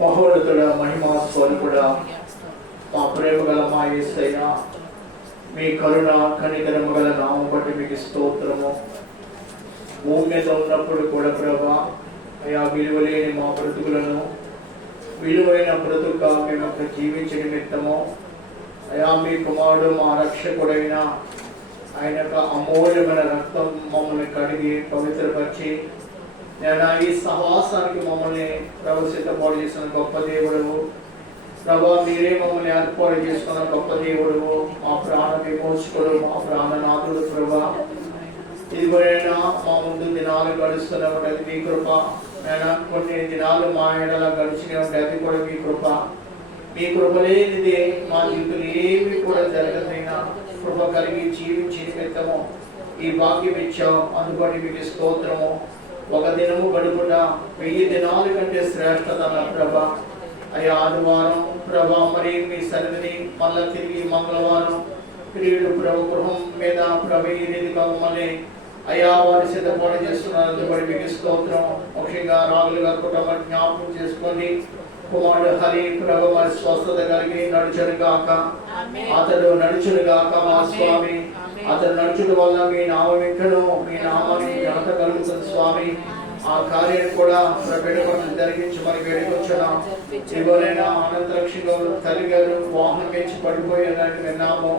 మహోన్నతుడ మహిమా స్వరూపుడా మా ప్రేమ గల మా యేసయ్య మీ కరుణ కనికరము గల నామం బట్టి మీకు స్తోత్రము. భూమి మీద ఉన్నప్పుడు కూడా ప్రభా అయా విలువలేని మా బ్రతుకులను విలువైన బ్రతుక మేము జీవించే నిమిత్తము అయా మీ కుమారుడు మా రక్షకుడైన ఆయన యొక్క అమూల్యమైన రక్తం మమ్మల్ని కడిగి పవిత్రపరిచి నేను ఈ సహవాసానికి మమ్మల్ని సిద్ధపాటు చేసిన గొప్ప దేవుడు ప్రభా. మీరే మమ్మల్ని ఏర్పాటు చేసుకున్న గొప్ప దేవుడు, మా ప్రాణ విమోచకుడు, మా ప్రాణనాథుడు ప్రభా. ఇదిగోనైనా మా ముందు దినాలు గడుస్తూనే ఉంటుంది మీ కృప. నేను కొన్ని దినాలు మా ఏడల గడిచినే ఉంటాయి, అది కూడా మీ కృప. మీ కృప లేనిది మా జీవితంలో ఏమి కూడా జరగదైనా కృప కలిగి జీవించి నిమిత్తము ఈ భాగ్యం ఇచ్చాము. అందుకని మీకు స్తోత్రము. ఒక దినము గడుపుట 1000 దినాల కంటే శ్రేష్టత ప్రభా. అయ్యా ఆదివారం ప్రభా మరి మీ సన్నిధిని మళ్ళా తిరిగి మంగళవారం ప్రియుడు ప్రభు గృహం మీద ప్రభీదిగా మమ్మల్ని అయ్యా వారి సిద్ధపాటు చేస్తున్నారు. అందుకని మీకు స్తోత్రం. ముఖ్యంగా రాగులుగా కుటుంబం జ్ఞాపకం చేసుకొని కుమారుడు హరి ప్రభు మరి స్వస్థత కలిగి నడుచును గాక, అతడు నడుచును గాక మా స్వామి. అతను నడుచుట వల్ల మీ నామం ఎక్కడో మీ నామాన్ని ఘనత కలుగుతుంది స్వామి. ఆ కార్యాన్ని కూడా బిడ్డ జరిగించి మనకి వేడుకొచ్చున్నాం. ఇవ్వలైనా అనంతరక్షిలో తల్లి గారు వాహనం వేచి పడిపోయేదాన్ని విన్నాము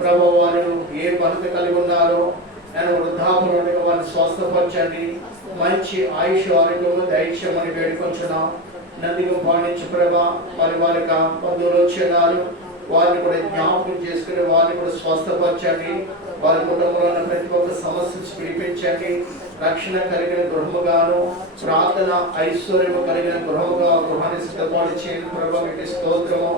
ప్రభు. వారు ఏ భర్త కలిగి ఉన్నారో నేను వృద్ధాపురుడిగా వారిని స్వస్థపరచండి, మంచి ఆయుష్ ఆరోగ్యం దైత్యమని వేడుకొచ్చున్నాం. నందిగా పాటించి ప్రభా మరి వారి బంధువులు వచ్చినారు, వారిని కూడా జ్ఞాపకం చేసుకుని వారిని కూడా స్వస్థపరచండి. వారి కుటుంబంలో ఉన్న ప్రతి ఒక్క సమస్యను పిలిపించండి. రక్షణ కలిగిన గృహముగాను ప్రార్థన ఐశ్వర్యము కలిగిన గృహముగా గృహాన్ని సిద్ధపాటు చేయండి ప్రభా. మీకు స్తోత్రము.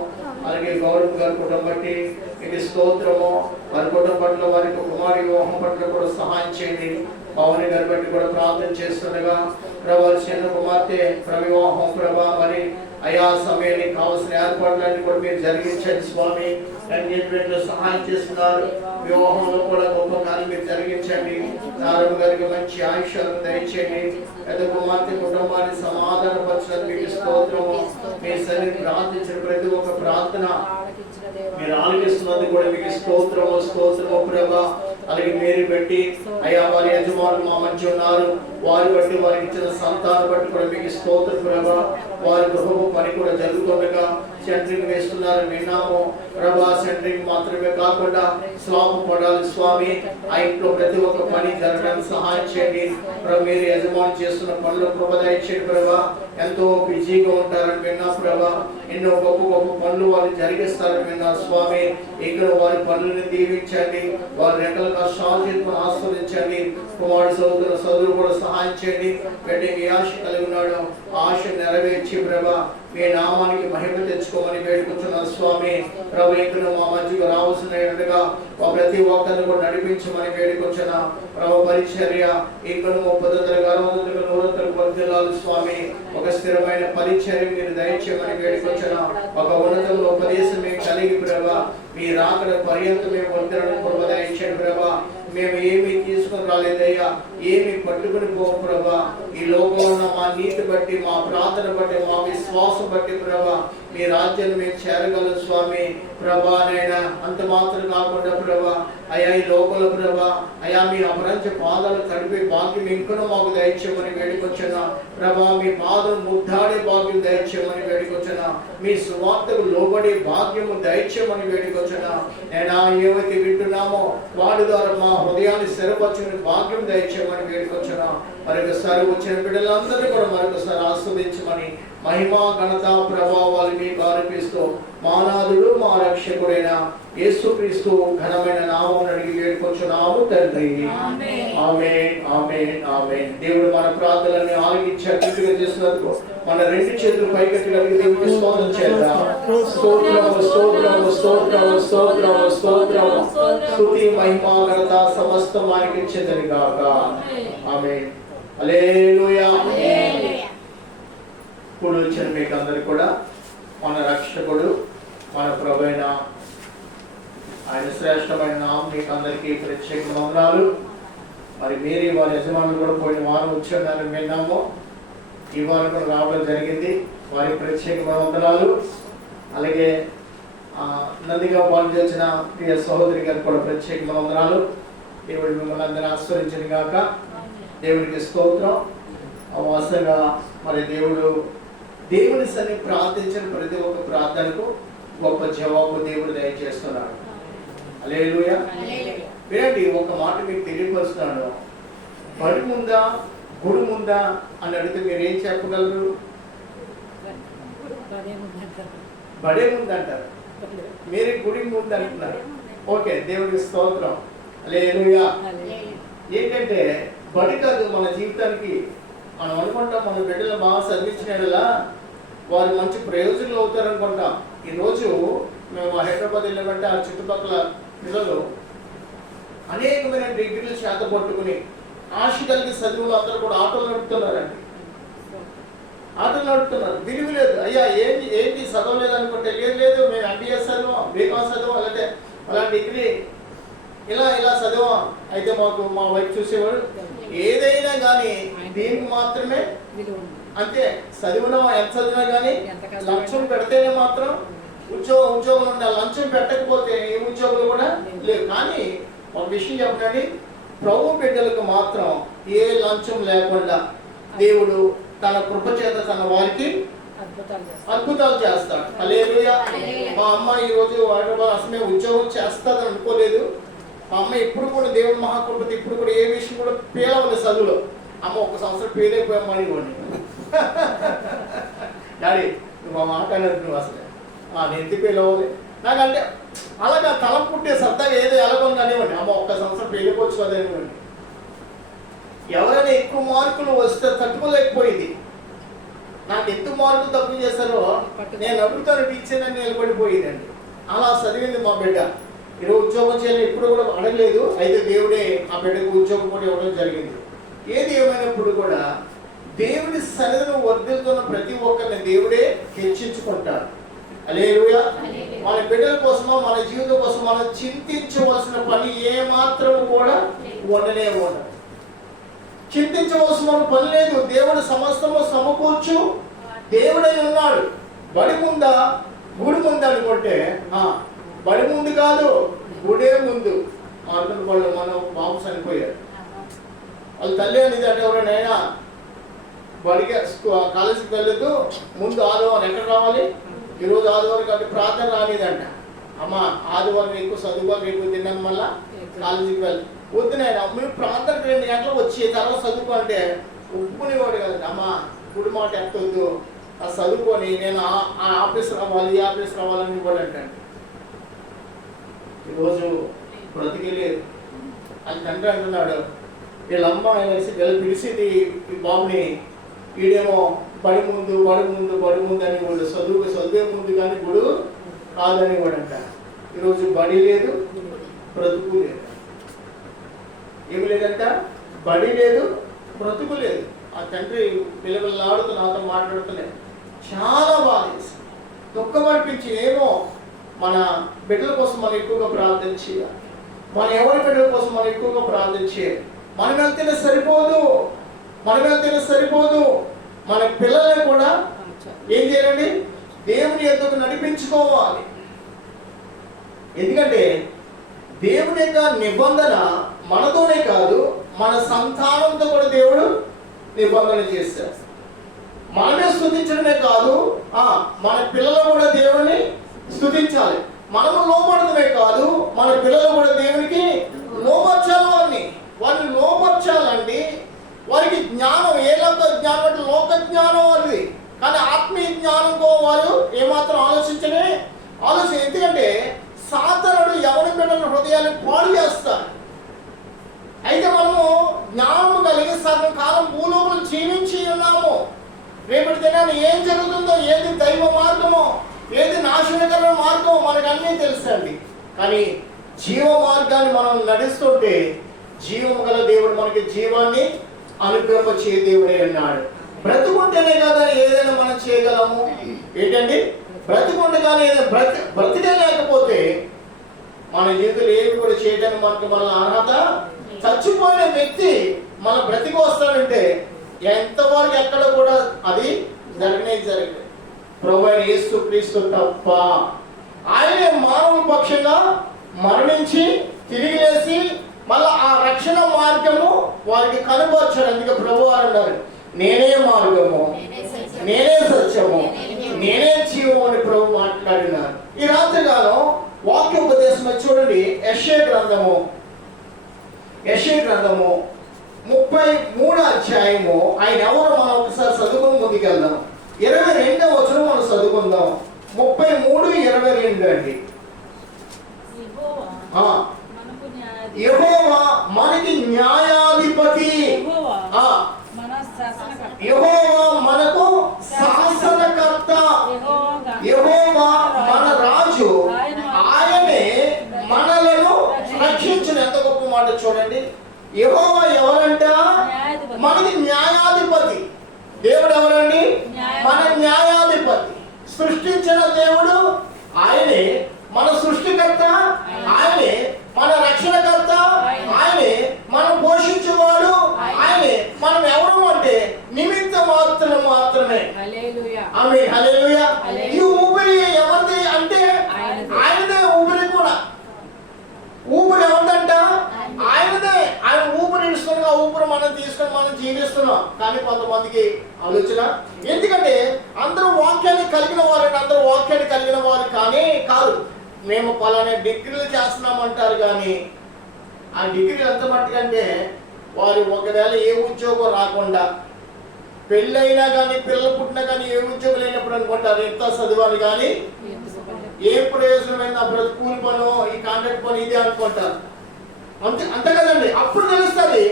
అలాగే గౌరవ్ గారి కుటుంబం బట్టి మీకు స్తోత్రము. వారి కుటుంబం పట్ల వారి కుమారి వివాహం పట్ల కూడా సహాయం చేయండి. పవన్ గారి బట్టి కూడా ప్రార్థన చేస్తుండగా ప్రభా చిన్న కుమార్తె ప్రవివాహం ప్రభా మరి అయా సమయానికి కావాల్సిన ఏర్పాట్లన్నీ కూడా మీరు జరిగించండి స్వామి. ఎంగేజ్మెంట్ లో సహాయం చేస్తున్నారు, వివాహంలో కూడా గొప్ప కార్యం మీరు జరిగించండి. నారమ్మ గారికి మంచి ఆయుష్యాలను దయచేయండి. పెద్ద కుమార్తె కుటుంబాన్ని సమాధానపరచడం మీకు స్తోత్రము. మీ సన్నిధిని ప్రార్థించిన ప్రతి ఒక్క ప్రార్థన మీరు ఆలకిస్తున్నది కూడా మీకు స్తోత్రము స్తోత్రము ప్రభా. అలాగే మీరు బట్టి అయ్యా వారి యజమానులు మా మధ్య ఉన్నారు, వారి బట్టి వారికి ఇచ్చిన సంతానం బట్టి కూడా మీకు స్తోత్రం ప్రభా. వారి గృహము పని కూడా జరుగుతుండగా సెంట్రింగ్ వేస్తున్నారు విన్నాము ప్రభా. సెంట్రింగ్ మాత్రమే కాకుండా స్లాబ్ పడాలి స్వామి. ఆ ఇంట్లో ప్రతి ఒక్క పని జరగడానికి సహాయం చేయండి ప్రభా. మీరు యజమాని చేస్తున్న పనులు కృప దయచేయండి ప్రభా. ఎంతో బిజీగా ఉంటారని విన్నా ప్రభా. ఎన్నో గొప్ప గొప్ప పనులు వారు జరిగిస్తారని విన్నా స్వామి. ఇక్కడ వారి పనులను దీవించండి, వారి రెక్కల కష్టాలను ఆస్వాదించండి. కుమారుడు సోదరు కూడా సహాయం చేయండి. వెడ్డింగ్ ఏ ఆశ కలిగి ఉన్నాడు ఆశ నెరవేర్చి ప్రభా మీ నామానికి మహిమ తెచ్చుకోమని వేడుకుంటున్నాను స్వామి. ప్రభు ఇక్కడ మా మధ్యకు రావాల్సినగా ప్రతి ఒక్కరిని కూడా నడిపించమని వేడుకొచ్చిన ప్రభు. పరిచర్య ఇక్కడ 30 వర్ధిల్లాలి స్వామి. ఒక స్థిరమైన పరిచర్య మీరు దయచేయమని వేడుకొచ్చిన ఒక ఉన్నతంలో ఉపదేశం మేము కలిగి ప్రభా మీ రాకడ పర్యంతం మేము వర్ధిల్లాలని కృప దయచేయండి ప్రభా. మేము ఏమి తీసుకుని రాలేదయ్యా, ఏమి పట్టుకుని పో ప్రభా. ఈ లోకంలో ఉన్న మా నీతి బట్టి, మా ప్రార్థన బట్టి, మా విశ్వాసం బట్టి ప్రభా మీ రాజ్యాన్ని మేము చేరగలం స్వామి ప్రభా. నైనా అంత మాత్రం కాకుండా ప్రభా అయా ఈ లోపల ప్రభా అయా మీ అపరంచ పాదాలు తడిపే భాగ్యం ఇంకనూ మాకు దయచేయమని వేడుకొచ్చున్నా ప్రభా. మీ పాదం ముద్దాడే భాగ్యం దయచేయమని వేడుకొచ్చున్నా. మీ సువార్తకు లోబడే భాగ్యము దయచేయమని వేడుకొచ్చున్నా. నేను ఏమైతే వింటున్నామో వాడి ద్వారా మా హృదయాన్ని స్థిరపరచుకునే భాగ్యం దయచేయమని వేడుకొచ్చున్నా. మరొకసారి వచ్చిన బిడ్డలందరినీ కూడా మరొకసారి ఆస్వాదించమని మహిమా ఘనత ప్రభావాలు మీకు అర్పిస్తూ మానాథుడు మా రక్షకుడైన యేసుక్రీస్తు ఘనమైన నామం అడిగి వేడుకొచ్చున్నాము తండ్రి. ఆమేన్, ఆమేన్, ఆమేన్. దేవుడు మన ప్రార్థనల్ని ఆలకించేట్టుగా చేసినందుకు మన రెండు చేతులు పైకెత్తి కలిగి దేవుడికి స్తోత్రం చేద్దాం. స్తోత్రము, స్తోత్రము, స్తోత్రము, స్తోత్రము, స్తోత్రము. స్తుతి మహిమా ఘనత సమస్తం వారికి ఇచ్చేదని గాక. ఆమేన్. హల్లెలూయా. ఇప్పుడు వచ్చిన మీకు అందరికి కూడా మన రక్షకుడు మన ప్రభువైన ఆయన శ్రేష్టమైన నామం మీకు అందరికీ ప్రత్యేక వందనాలు. మరి మీరు వారి యజమానులు కూడా పోయిన వారం వచ్చారని విన్నాము. ఈ వారం కూడా రావడం జరిగింది. వారి ప్రత్యేక వందనాలు. అలాగే నందిగా పాలు చేసిన ప్రియ సహోదరి గారికి కూడా ప్రత్యేక వందనాలు. దేవుడు మిమ్మల్ని అందరినీ ఆశీర్వదించిన గాక. దేవుడికి స్తోత్రం. వాస్తవంగా మరి దేవుని సన్ని ప్రార్థించిన ప్రతి ఒక్క ప్రార్థనకు గొప్ప జవాబు దేవుడు దయచేస్తున్నాడు. హల్లెలూయా. వినండి, ఒక మాట మీకు తెలియపరుస్తున్నాను. బడి ముందా గుడి ముందా అని అడిగితే మీరు ఏం చెప్పగలరు? బడే ముందంటారు, మీరు గుడి ముందు అంటున్నారు. ఓకే, దేవుడికి స్తోత్రం. హల్లెలూయా. ఏంటంటే బడి కాదు మన జీవితానికి. మనం అనుకుంటాం మన బిడ్డలు బాగా చదివించినలా వారు మంచి ప్రయోజకులు అవుతారు అనుకుంటాం. ఈరోజు మేము హైదరాబాద్ వెళ్ళామంటే ఆ చుట్టుపక్కల పిల్లలు అనేకమైన డిగ్రీలు చేత పట్టుకుని ఆశ కలిగి చదువులు అందరూ కూడా ఆటోలు నడుపుతున్నారండి. ఆటోలు నడుపుతున్నారు. విలువ లేదు. అయ్యా ఏంటి చదవలేదు అనుకుంటే లేదు మేము ఎంబీఎస్ చదివాం, బీకామ్ చదివాం, అలాగే అలాంటి డిగ్రీ ఇలా చదివాం. అయితే మా వైపు చూసేవాడు ఏదైనా కానీ దీనికి మాత్రమే అంతే. చదివినా ఎంత చదివినా కానీ లంచం పెడితేనే మాత్రం ఉద్యోగం ఉండాలి. లంచం పెట్టకపోతే ఏ ఉద్యోగులు కూడా లేవు. కానీ ఒక విషయం చెప్పండి, ప్రభు బిడ్డలకు మాత్రం ఏ లంచం లేకుండా దేవుడు తన కృప చేత తన వారికి అద్భుతాలు చేస్తాడు. హల్లెలూయా. మా అమ్మ ఈ రోజు అసలు ఉద్యోగం చేస్తాదని అనుకోలేదు. మా అమ్మ ఇప్పుడు కూడా దేవుడు మహాకృపతి ఇప్పుడు కూడా ఏ విషయం కూడా పేలవలేదు చదువులో. అమ్మ 1 సంవత్సరం పేలైపోయామని ఇవ్వండి. డాడీ నువ్వు మా మాట అనేది నువ్వు అసలు నేను ఎందుకు పేలవాలి నాకంటే అలాగా తలం పుట్టే సరదాగా ఏదో ఎలాగొని కానివ్వండి. అమ్మ 1 సంవత్సరం పేలిపోవచ్చు కదా ఇవ్వండి. ఎవరైనా ఎక్కువ మార్కులు వస్తే తట్టుకోలేకపోయింది. నాకు ఎంత మార్కులు తప్పు చేశారో నేను అడుగుతాను టీచర్ అని నిలబడిపోయిందండి. అలా చదివింది మా బిడ్డ. ఈరోజు ఉద్యోగం చేయాలని ఎప్పుడు కూడా అడగలేదు. అయితే దేవుడే ఆ బిడ్డకు ఉద్యోగం కూడా ఇవ్వడం జరిగింది. ఏది ఏమైనప్పుడు కూడా దేవుడి సన్నిధిలో వర్ధిల్లుతున్న ప్రతి ఒక్కరిని దేవుడే హెచ్చించుకుంటారు. హల్లెలూయా. మన బిడ్డల కోసమో మన జీవితం కోసం మనం చింతించవలసిన పని ఏమాత్రం కూడా ఉండనే ఉండదు. చింతించవలసిన పని లేదు. దేవుడు సమస్తము సమకూర్చు దేవుడై ఉన్నాడు. బడి ముందా గుడి ముందు అనుకుంటే బడి ముందు కాదు గుడే ముందు. మార్గం వాళ్ళు మన బాబు చనిపోయారు. వాళ్ళ తల్లి అనేది అంటే ఎవరైనా బడికి కాలేజీకి వెళ్ళదు ముందు ఆదివారం ఎక్కడ రావాలి? ఈరోజు ఆదివారం కాబట్టి ప్రార్థన రానిదంట. అమ్మ ఆదివారం ఎక్కువ చదువుకోవాలి, ఎక్కువ తిన్నాను మళ్ళా కాలేజీకి వెళ్ళి వద్దునైనా మీరు ప్రార్థన 2 గంటలకు వచ్చి తర్వాత చదువుకో అంటే ఒప్పుకునేవాడు కదండి. అమ్మ గుడి మాట ఎత్తొద్దు, ఆ చదువుకొని నేను ఆ ఆఫీస్ రావాలి ఈ ఆఫీస్ రావాలని కూడా అంటాను. ఈరోజు బ్రతికేలేదు. అని తండ్రి అంటున్నాడు వీళ్ళ అమ్మ వీళ్ళు పిలిచింది ఈ బాబుని, వీడేమో బడి ముందు అని వాడు చదివే ముందు కానీ గుడు కాదని వాడు అంటారు. ఈరోజు బడి లేదు, బ్రతుకు లేదు. ఏమి లేదంట, బడి లేదు, బ్రతుకు లేదు. ఆ తండ్రి పిల్లలాడుతూ నాతో మాట్లాడుతున్నాయి. చాలా బాధ దుఃఖం అనిపించి ఏమో మన బిడ్డల కోసం మనం ఎక్కువగా ప్రార్థన చేయాలి. మన ఎవరి బిడ్డల కోసం మనం ఎక్కువగా ప్రార్థన చేయాలి. మనం వెళ్తేనే సరిపోదు, మనం వెళ్తేనే సరిపోదు. మన పిల్లల్ని కూడా ఏం చేయాలండి? దేవుని యొద్దకు నడిపించుకోవాలి. ఎందుకంటే దేవుని యొక్క నిబంధన మనతోనే కాదు, మన సంతానంతో కూడా దేవుడు నిబంధన చేశారు. మనమే స్తుతించడమే కాదు, మన పిల్లలు కూడా దేవుని స్తుతించాలి. మనము లోపడమే కాదు, మన పిల్లలు కూడా దేవునికి లోపర్చాలి. వారిని లోపర్చాలండి. వారికి జ్ఞానం, ఏ లోక జ్ఞానం అంటే లోక జ్ఞానం అది, కానీ ఆత్మీయ జ్ఞానంతో వారు ఏమాత్రం ఆలోచన. ఎందుకంటే సాతానుడు ఎవరి బిడ్డల హృదయాన్ని పాడు చేస్తాడు. అయితే మనము జ్ఞానము కలిగి సగం కాలం భూలోకంలో జీవించి ఉన్నాము. రేపటి దినాన్ని ఏం జరుగుతుందో, ఏది దైవ మార్గమో, ఏది నాశనకరమైన మార్గమో మనకు అన్నీ తెలుసండి. కానీ జీవ మార్గాన్ని మనం నడుస్తుంటే జీవము గల దేవుడు మనకి జీవాన్ని అనుగ్రహించే దేవుడే అన్నాడు. బ్రతుకుంటేనే కదా ఏదైనా మనం చేయగలము. ఏంటండి? బ్రతుకుండగానే బ్రతికే లేకపోతే మన జీవితంలో ఏమి కూడా చేయడానికి మన అర్హత. చచ్చిపోయిన వ్యక్తి మన బ్రతికి వస్తాడంటే ఎంతవరకు ఎక్కడ కూడా అది జరిగినది. ప్రభువైన యేసుక్రీస్తు తప్ప ఆయనే మానవ పక్షంగా మరణించి తిరిగి లేచి మళ్ళా ఆ రక్షణ మార్గము వారికి కనబర్చాడు. అందుకే ప్రభువు అన్నారు, నేనే మార్గము, నేనే సత్యము, నేనే జీవము అని ప్రభు మాట్లాడినారు. ఈ రాత్రికాలం వాక్యోపదేశం చూడండి. యెషయా గ్రంథము 33వ అధ్యాయము. ఆయన ఎవరు మనం ఒకసారి చదువుకుని ముందుకెళ్దాం. 22వ వచనం మనం చదువుకుందాం. 33:22 అండి. యెహోవా మనకి న్యాయాధిపతి, యెహోవా మనకు శాసనకర్త, యెహోవా మన రాజు, ఆయనే మనలను రక్షించిన. ఎంత గొప్ప మాట చూడండి. యెహోవా ఎవరంట? మనకి న్యాయాధిపతి. దేవుడు ఎవరండి? మన న్యాయాధిపతి. సృష్టించిన దేవుడు ఆయనే, మన సృష్టికర్త ఆయనే, మన రక్షణకర్త ఆయనే, మనం పోషించేవాడు ఆయనే. మనం ఎవరు అంటే నిమిత్త మాత్రమే. ఆమేన్, హల్లెలూయా. ఈ ఊపిరి ఎవరిది అంటే ఆయనదే. ఊపిరి కూడా ఊపిరి ఎవరిదంట? ఆయనదే. ఆయన ఊపిరి ఇస్తున్నా, ఊపిరి మనం తీసుకొని మనం జీవిస్తున్నాం. కానీ కొంతమందికి ఆలోచన, ఎందుకంటే అందరూ వాక్యాన్ని కలిగిన వారు కానీ కాదు. మేము పలానా డిగ్రీలు చేస్తున్నామంటారు, కానీ ఆ డిగ్రీ ఎంత మట్టుకంటే వారు ఒకవేళ ఏ ఉద్యోగం రాకుండా, పెళ్ళైనా కానీ పిల్లలు పుట్టినా కానీ ఏ ఉద్యోగం లేనప్పుడు అనుకుంటారు ఎంత చదివాలి కానీ ఏ ప్రయోజనమైనా కూలి పను, ఈ కాంట్రాక్ట్ పని ఇది అనుకుంటారు. అంతే కదండి. అప్పుడు తెలుస్తుంది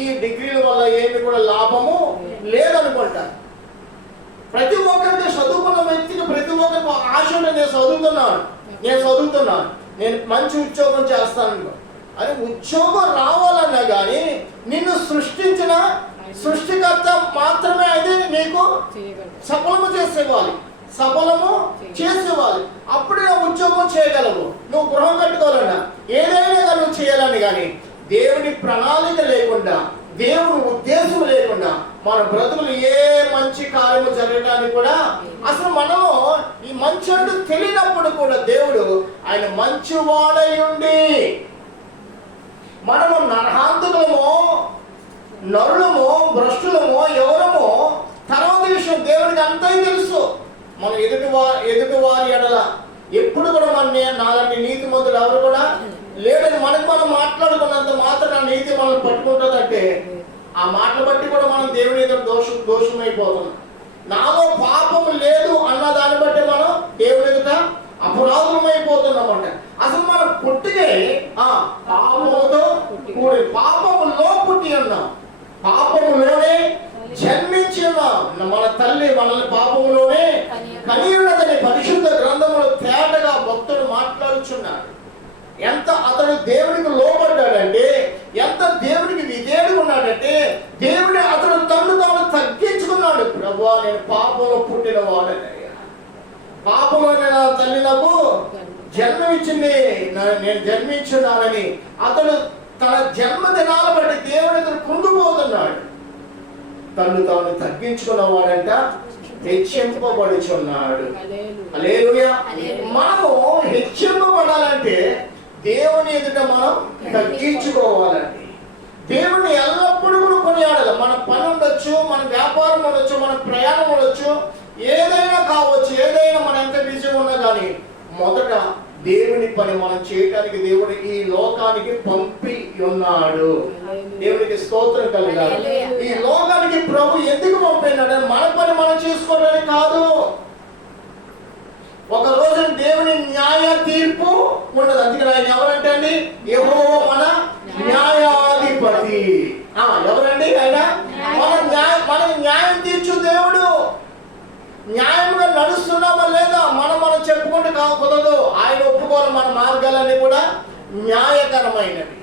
ఈ డిగ్రీల వల్ల ఏమి కూడా లాభము లేదనుకుంటారు. ప్రతి ఒక్కరికి చదువుకున్న వ్యక్తికి ప్రతి ఒక్కరికి ఆశ ఉంటుంది. నేను చదువుతున్నాను, నేను మంచి ఉద్యోగం చేస్తాను. అది ఉద్యోగం రావాలన్నా కానీ నిన్ను సృష్టించిన సృష్టికర్త మాత్రమే అది నీకు సఫలము చేసేవాలి. అప్పుడే ఉద్యోగం చేయగలవు. నువ్వు గృహం కట్టుకోవాలన్నా, ఏదైనా నువ్వు చేయాలని. కానీ దేవుని ప్రణాళిక లేకుండా, దేవుని ఉద్దేశం లేకుండా మన బ్రతుకులు ఏ మంచి కార్యము జరగడానికి కూడా అసలు మనము ఈ మంచి అంటూ తెలియనప్పుడు కూడా దేవుడు ఆయన మంచివాడై ఉండి మనము నరహాంతకులమో, నరులమో, భ్రష్టులమో, ఎవరమో తర్వాత విషయం దేవుడికి అంతా తెలుసు. మనం ఎదుటి వారి ఎడల ఎప్పుడు కూడా నాలాంటి నీతి మంతులు ఎవరు కూడా లేదని మనం మాట్లాడుకున్నంత మాత్రం నా నీతి మనల్ని పట్టుకుంటుందంటే ఆ మాటలు బట్టి కూడా మనం దేవుని ఎదురు దోషమైపోతున్నాం. నాలో పాపం లేదు అన్న దాన్ని బట్టి మనం దేవుని ఎదుట అపరాధమైపోతున్నామంట. అసలు మనం పుట్టికే పాపముతో కూడి, పాపములో పుట్టి ఉన్నాం, పాపములోనే జన్మించి ఉన్నాం. మన తల్లి మనల్ని పాపములోనే కనియున్నదని పరిశుద్ధ గ్రంథములో తేటగా భక్తుడు మాట్లాడుచున్నాడు. ఎంత అతడు దేవునికి లోబడ్డాడంటే, ఎంత దేవునికి విధేయుడు ఉన్నాడంటే, దేవుని అతడు తాను తగ్గించుకున్నాడు. ప్రభువా, నేను పాపంలో పుట్టిన వాడనయ్యా, పాపంలో నా తల్లి నాకు జన్మనిచ్చింది, నేను జన్మించున్నానని అతడు తన జన్మదినాల బట్టి దేవుని ఎదురు కృంగిపోతున్నాడు. తను తాను తగ్గించుకున్నవాడంట హెచ్చింపబడుచున్నాడు. హల్లెలూయా. మనము హెచ్చింపబడాలంటే దేవుని ఎదుట మనం తగ్గించుకోవాలండి. దేవుని ఎల్లప్పుడూ కూడా కొనియాడాలి. మన పని ఉండొచ్చు, మన వ్యాపారం ఉండొచ్చు, మన ప్రయాణం ఉండొచ్చు, ఏదైనా కావచ్చు, ఏదైనా మనం ఎంత బిజీగా ఉన్నా కానీ మొదట దేవుని పని మనం చేయటానికి దేవుడు ఈ లోకానికి పంపి ఉన్నాడు. దేవునికి స్తోత్రం కలగాలి. ఈ లోకానికి ప్రభు ఎందుకు పంపినాడు? మన పని మనం చేసుకోవడానికి కాదు. ఒక రోజు దేవుని న్యాయ తీర్పు ఉండదు. అందుకని ఆయన ఎవరంటే అండి, యెహోవా మన న్యాయాధిపతి. ఎవరండి ఆయన? మన న్యాయం తీర్చు దేవుడు. న్యాయంగా నడుస్తున్నామా లేదా మనం చెప్పుకుంటే కుదరదు. ఆయన ఒప్పుకోవాలి. మన మార్గాలన్నీ కూడా న్యాయకరమైనవి,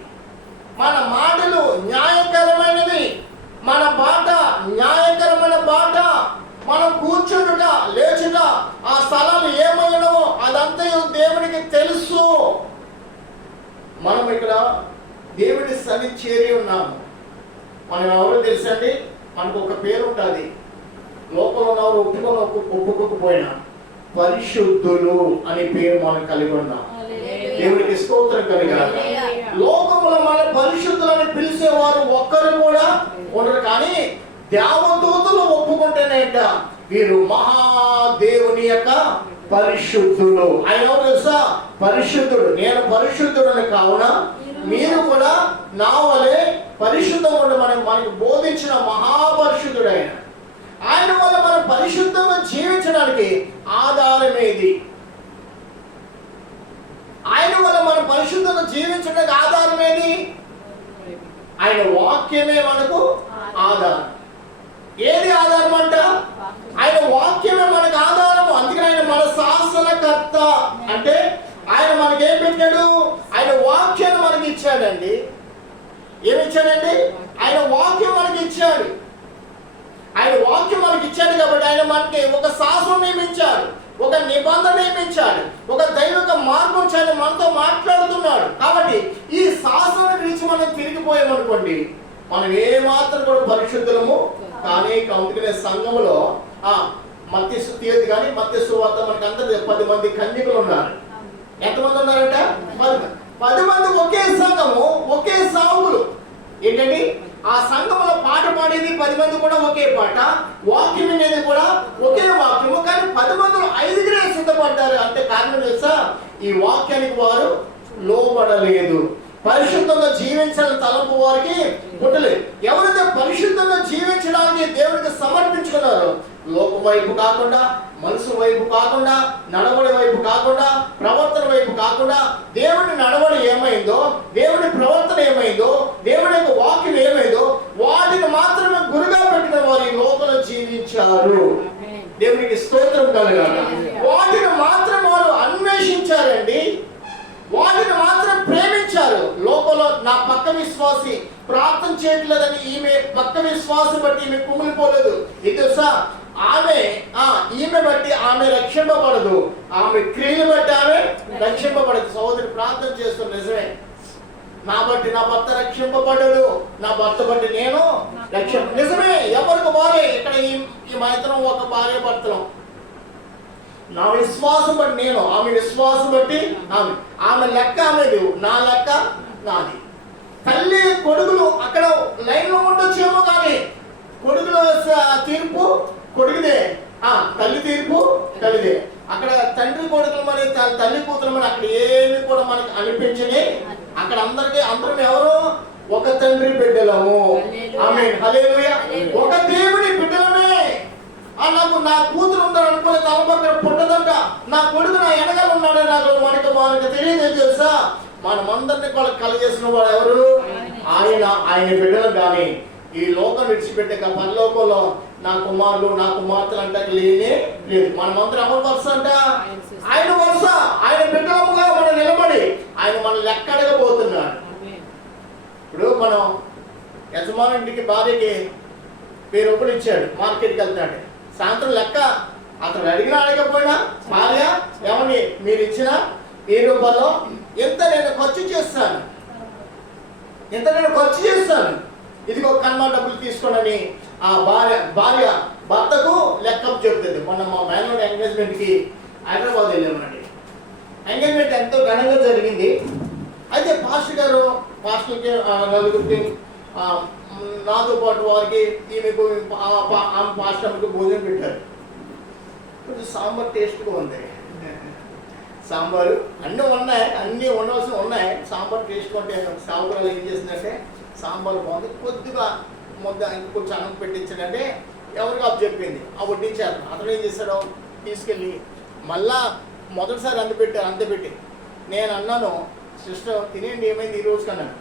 మన మాటలు న్యాయకరమైనవి, మన బాట న్యాయకరమైన బాట. మనం కూర్చుంటుట లేచుట ఆ స్థలాలు ఏమైనో అదంతా దేవునికి తెలుసు. మనం ఇక్కడ దేవుని సన్ని చేరి ఉన్నాము. మనం ఎవరో తెలుసండి, మనకు ఒక పేరు ఉంటుంది. లోపల ఉన్నవారు ఒప్పుకోకపోయినా పరిశుద్ధులు అనే పేరు మనం కలిగి ఉన్నాం. దేవునికి స్తోత్రం కలిగాలి. లోకంలో మన పరిశుద్ధులని పిలిచేవారు ఒక్కరు కూడా ఉండరు. కానీ దేవదూతలు ఒప్పుకుంటేనేట వీరు మహాదేవుని యొక్క పరిశుద్ధులు. ఆయన ఎవరు తెలుసా? పరిశుద్ధుడు. నేను పరిశుద్ధుడని కావున మీరు కూడా నా వలె పరిశుద్ధంగా ఉండమని మనకు బోధించిన మహాపరిశుద్ధుడు ఆయన. ఆయన వల్ల మనం పరిశుద్ధంగా జీవించడానికి ఆధారమేది? ఆయన వల్ల మనం పరిశుద్ధంగా జీవించడానికి ఆధారమేది? ఆయన వాక్యమే మనకు ఆధారం. ఏది ఆధారం అంట? ఆయన వాక్యమే మనకు ఆధారము. అందుకని ఆయన మన శాసనకర్త. అంటే ఆయన మనకి ఏం పెట్టాడు? ఆయన వాక్యాన్ని మనకి ఇచ్చాడండి. ఏమిచ్చాడండి? ఆయన వాక్యం మనకి ఇచ్చాడు. ఆయన వాక్యం మనకి ఇచ్చాడు కాబట్టి ఆయన మనకి ఒక శాసనం నియమించాడు, ఒక నిబంధన నియమించాడు, ఒక దైవిక మార్గం చేయాలి మనతో మాట్లాడుతున్నాడు. కాబట్టి ఈ శాసనం గురించి మనం తిరిగిపోయామనుకోండి, మనం ఏమాత్రం కూడా పరిశుద్ధులము కానీ. అందుకనే సంఘంలో మత్తయి సువార్త కానీ మత్తయి సువార్త మనకి అందరూ 10 మంది కన్యకులు ఉన్నారు. ఎంతమంది ఉన్నారంట? 10 మంది ఒకే సంఘము, ఒకే సావులు. ఏంటండి? ఆ సంఘంలో పాట పాడేది 10 మంది కూడా ఒకే పాట, వాక్యం అనేది కూడా ఒకే వాక్యము. కానీ 10 మందిలో 5గురే సిద్ధపడ్డారు. అంటే కారణం తెలుసా? ఈ వాక్యానికి వారు లోబడలేదు. పరిశుద్ధంగా జీవించాలని తలపు వారికి పుట్టలేదు. ఎవరైతే పరిశుద్ధంగా జీవించడానికి దేవుడికి సమర్పించుకున్నారో, లోకం వైపు కాకుండా, మనసు వైపు కాకుండా, నడవడి వైపు కాకుండా, ప్రవర్తన వైపు కాకుండా, దేవుడి నడవడి ఏమైందో, దేవుడి ప్రవర్తన ఏమైందో, దేవుడి యొక్క వాక్యం ఏమైందో వాటిని మాత్రమే గురిగా పెట్టిన వారు ఈ లోకంలో జీవించారు. దేవునికి స్తోత్రం కలగాలి. వాటిని మాత్రం వారు అన్వేషించారండి. వాటిని మాత్రం ప్రేమించారు. లోకంలో నా పక్క విశ్వాసి ప్రార్థన చేయట్లేదని ఈమె పక్క విశ్వాసం బట్టి ఈమె కుమిలిపోలేదు. ఇది తెలుసా? ఈమె బట్టి ఆమె రక్షింపబడదు, ఆమె క్రియలు బట్టి ఆమె రక్షింపబడదు. సహోదరి ప్రార్థన చేస్తున్న నిజమే, నా బట్టి నా భర్త రక్షింపబడడు, నా భర్త బట్టి నేను నిజమే. ఎవరికి వారే. ఇక్కడ ఈ మా ఇద్దరం ఒక భార్య భర్తలం. నా విశ్వాసం బట్టి నేను, ఆమె విశ్వాసం బట్టి ఆమె లెక్క ఆమెది, నా లెక్క నాది. తల్లి కొడుకులు అక్కడ లైన్లో ఉండొచ్చేమో కానీ కొడుకుల తీర్పు కొడుకుదే, తల్లి తీర్పు తల్లిదే. అక్కడ తండ్రి కొడుకులు మరి తల్లి కూతురు మరి అక్కడ ఏమి కూడా మనకి అనిపించని. అక్కడ అందరం ఎవరు? ఒక తండ్రి బిడ్డలము. ఆమేన్, హల్లెలూయా. ఒక దేవుని బిడ్డలమే. నాకు నా కూతురు ఉందని అనుకునే తలపక్కన పుట్టదంట, నా కొడుకు నా వెనకాల ఉన్నాడే నాకు మనకు తెలియదు. తెలుసా? మనమందరినీ వాళ్ళకి కలగజేసిన వాడు ఎవరు? ఆయన బిడ్డలు. కానీ ఈ లోకం విడిచిపెట్టే పరలోకంలో నా కుమారులు నా కుమార్తెలు అంటే లేనే లేదు. మనమందరం ఎవరు వరుస అంట? ఆయన వరుస. ఆయన బిడ్డలుగా మనం నిలబడి ఆయన మన లెక్క అడగబోతున్నాడు. ఇప్పుడు మనం యజమాని ఇంటికి భార్యకి 1000 రూపాయలు ఇచ్చాడు, మార్కెట్కి వెళ్తాడు. సాయంత్రం లెక్క అతను అడగకపోయినా భార్య ఏమని మీరు ఇచ్చిన 1000 రూపాయలు ఎంత నేను ఖర్చు చేస్తాను, ఇంత నేను ఖర్చు చేస్తాను, ఇదిగో కన్మా డబ్బులు తీసుకోండి ఆ భార్య భర్తకు లెక్కప్ చెప్తుంది. మొన్న మా మేనోడి ఎంగేజ్మెంట్కి హైదరాబాద్ వెళ్ళామండి. ఎంగేజ్మెంట్ ఎంతో ఘనంగా జరిగింది. అయితే పాస్టర్కి నలుగురికి నాతో పాటు వారికి ఈమెకు పాస్టర్కి భోజనం పెట్టారు. కొంచెం సాంబార్ టేస్ట్గా ఉంది. సాంబారు అన్నీ ఉన్నాయి, అన్నీ ఉండవలసి ఉన్నాయి. సాంబార్ టేస్ట్ అంటే సాగురాలు ఏం చేసిందంటే సాంబార్ బాగుంది, కొద్దిగా ముద్ద ఇంకొంచెం అన్నం పెట్టించాడంటే ఎవరికి అప్పు చెప్పింది, ఆ వడ్డించారు. అతను ఏం చేశాడు, తీసుకెళ్ళి మళ్ళా మొదటిసారి అంతే పెట్టి నేను అన్నాను, సిస్టర్ తినేయండి ఏమైంది ఈ రోజు కన్నాను,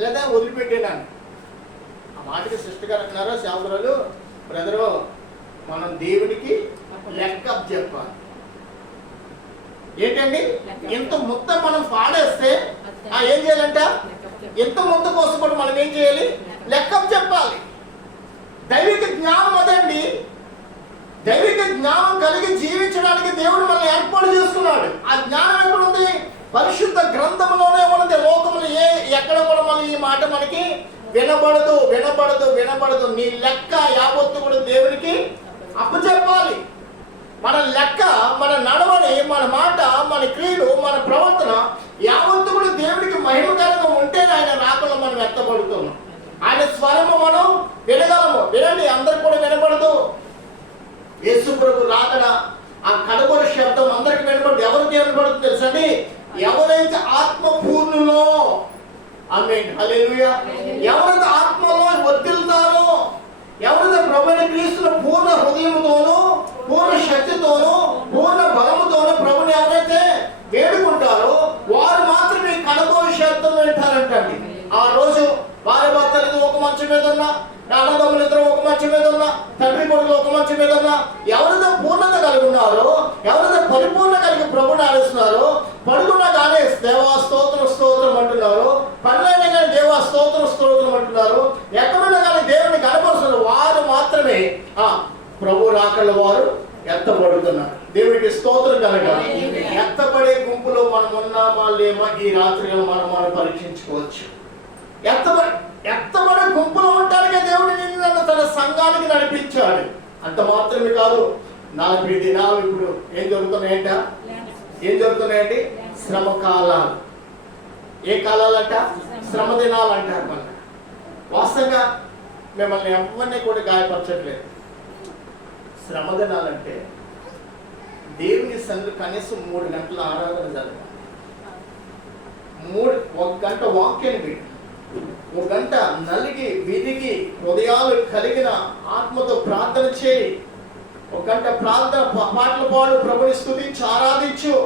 లేదా వదిలిపెట్టాను. ఆ మాటకి సిస్టర్ గారు అంటున్నారో సాగురాలు, బ్రదరు మనం దేవుడికి లెక్క చెప్పాలి. ఏంటండి, ఇంత మొత్తం మనం పాడేస్తే ఏం చేయాలంట, ఇంత మొత్తం కోసం కూడా మనం ఏం చేయాలి, లెక్క చెప్పాలి. దైవిక జ్ఞానం అదండి. దైవిక జ్ఞానం కలిగి జీవించడానికి దేవుడు మనల్ని ఏర్పాటు చేసుకున్నాడు. ఆ జ్ఞానం ఎక్కడుంది, పరిశుద్ధ గ్రంథంలోనే ఉన్నది. లోకములు ఎక్కడ కూడా మళ్ళీ ఈ మాట మనకి వినబడదు వినబడదు వినబడదు. నీ లెక్క యావత్తు కూడా దేవునికి అప్పచెప్పాలి. మన లెక్క, మన నడవడి, మన మాట, మన క్రియలు, మన ప్రవర్తన యావత్తు కూడా దేవుడికి మహిమకరంగా ఉంటేనే ఆయన రాకుండా మనం ఎత్తబడుతున్నాం. ఆయన స్వరము మనం వినగలము. వినండి, అందరికి కూడా వినబడదు. యేసు ప్రభు రాకడ ఆ కడగొర శబ్దం అందరికి వినబడదు. ఎవరికి వినబడుతుంది తెలుసండి, ఎవరైతే ఆత్మపూర్ణులో, ఆమేన్ హల్లెలూయా, ఎవరైతే ఆత్మలో వర్ధిల్లుతారో, ఎవరైతే ప్రభువుని క్రీస్తును పూర్ణ హృదయముతోనూ పూర్ణ శక్తితోనూ పూర్ణ బలముతోనూ ప్రభుని ఎవరైతే వేడుకుంటారో వారు మాత్రమే కడగోలు శబ్దం వింటారంటండి. ఆ రోజు భార్య భర్తలు ఒక మంచం మీద ఉన్నా, అన్నదమ్ములు ఇద్దరు ఒక మంచం మీద ఉన్నా, తండ్రి కొడుకులు ఒక మంచం మీద ఉన్నా, ఎవరైతే పూర్ణత కలిగి ఉన్నారో, ఎవరైతే పరిపూర్ణ కలిగి ప్రభుని ఆడిస్తున్నారో, పడుకున్నా కానీ దేవా స్తోత్రం స్తోత్రం అంటున్నారు, పనులైనా కానీ దేవా స్తోత్రం స్తోత్రం అంటున్నారు, ఎక్కడున్నా కానీ దేవుని కనపరుస్తున్నారు, వారు మాత్రమే ప్రభు రాకళ్ళ వారు ఎత్తబడుతున్నారు. దేవుడికి స్తోత్రం కనుక ఎత్తబడే గుంపులో మనం ఉన్నామా లేమా ఈ రాత్రిలో మనం పరీక్షించుకోవచ్చు. ఎత్తబడే గుంపులో ఉండటానికే దేవుడు నిన్ను తన సంఘానికి నడిపించాడు. అంత మాత్రమే కాదు, 40 దినాలు ఇప్పుడు ఏం జరుగుతున్నాయండి, శ్రమ కాలాలు. ఏ కాలాలంట, శ్రమ దినాలు అంటారు. మన వాస్తవంగా మిమ్మల్ని ఎవరిని కూడా గాయపరచట్లేదు. శ్రమ దినాలంటే దేవుని సన్నిధిలో కనీసం 3 గంటల ఆరాధన జరగాలి. 1 గంట వాక్యాన్ని పెట్టి, 1 గంట నలిగి విరిగి హృదయాలు కలిగిన ఆత్మతో ప్రార్థన చేయి. 1 గంట ప్రార్థన, పాటలు పాడు, ప్రభుని స్తుతించు, ఆరాధించు,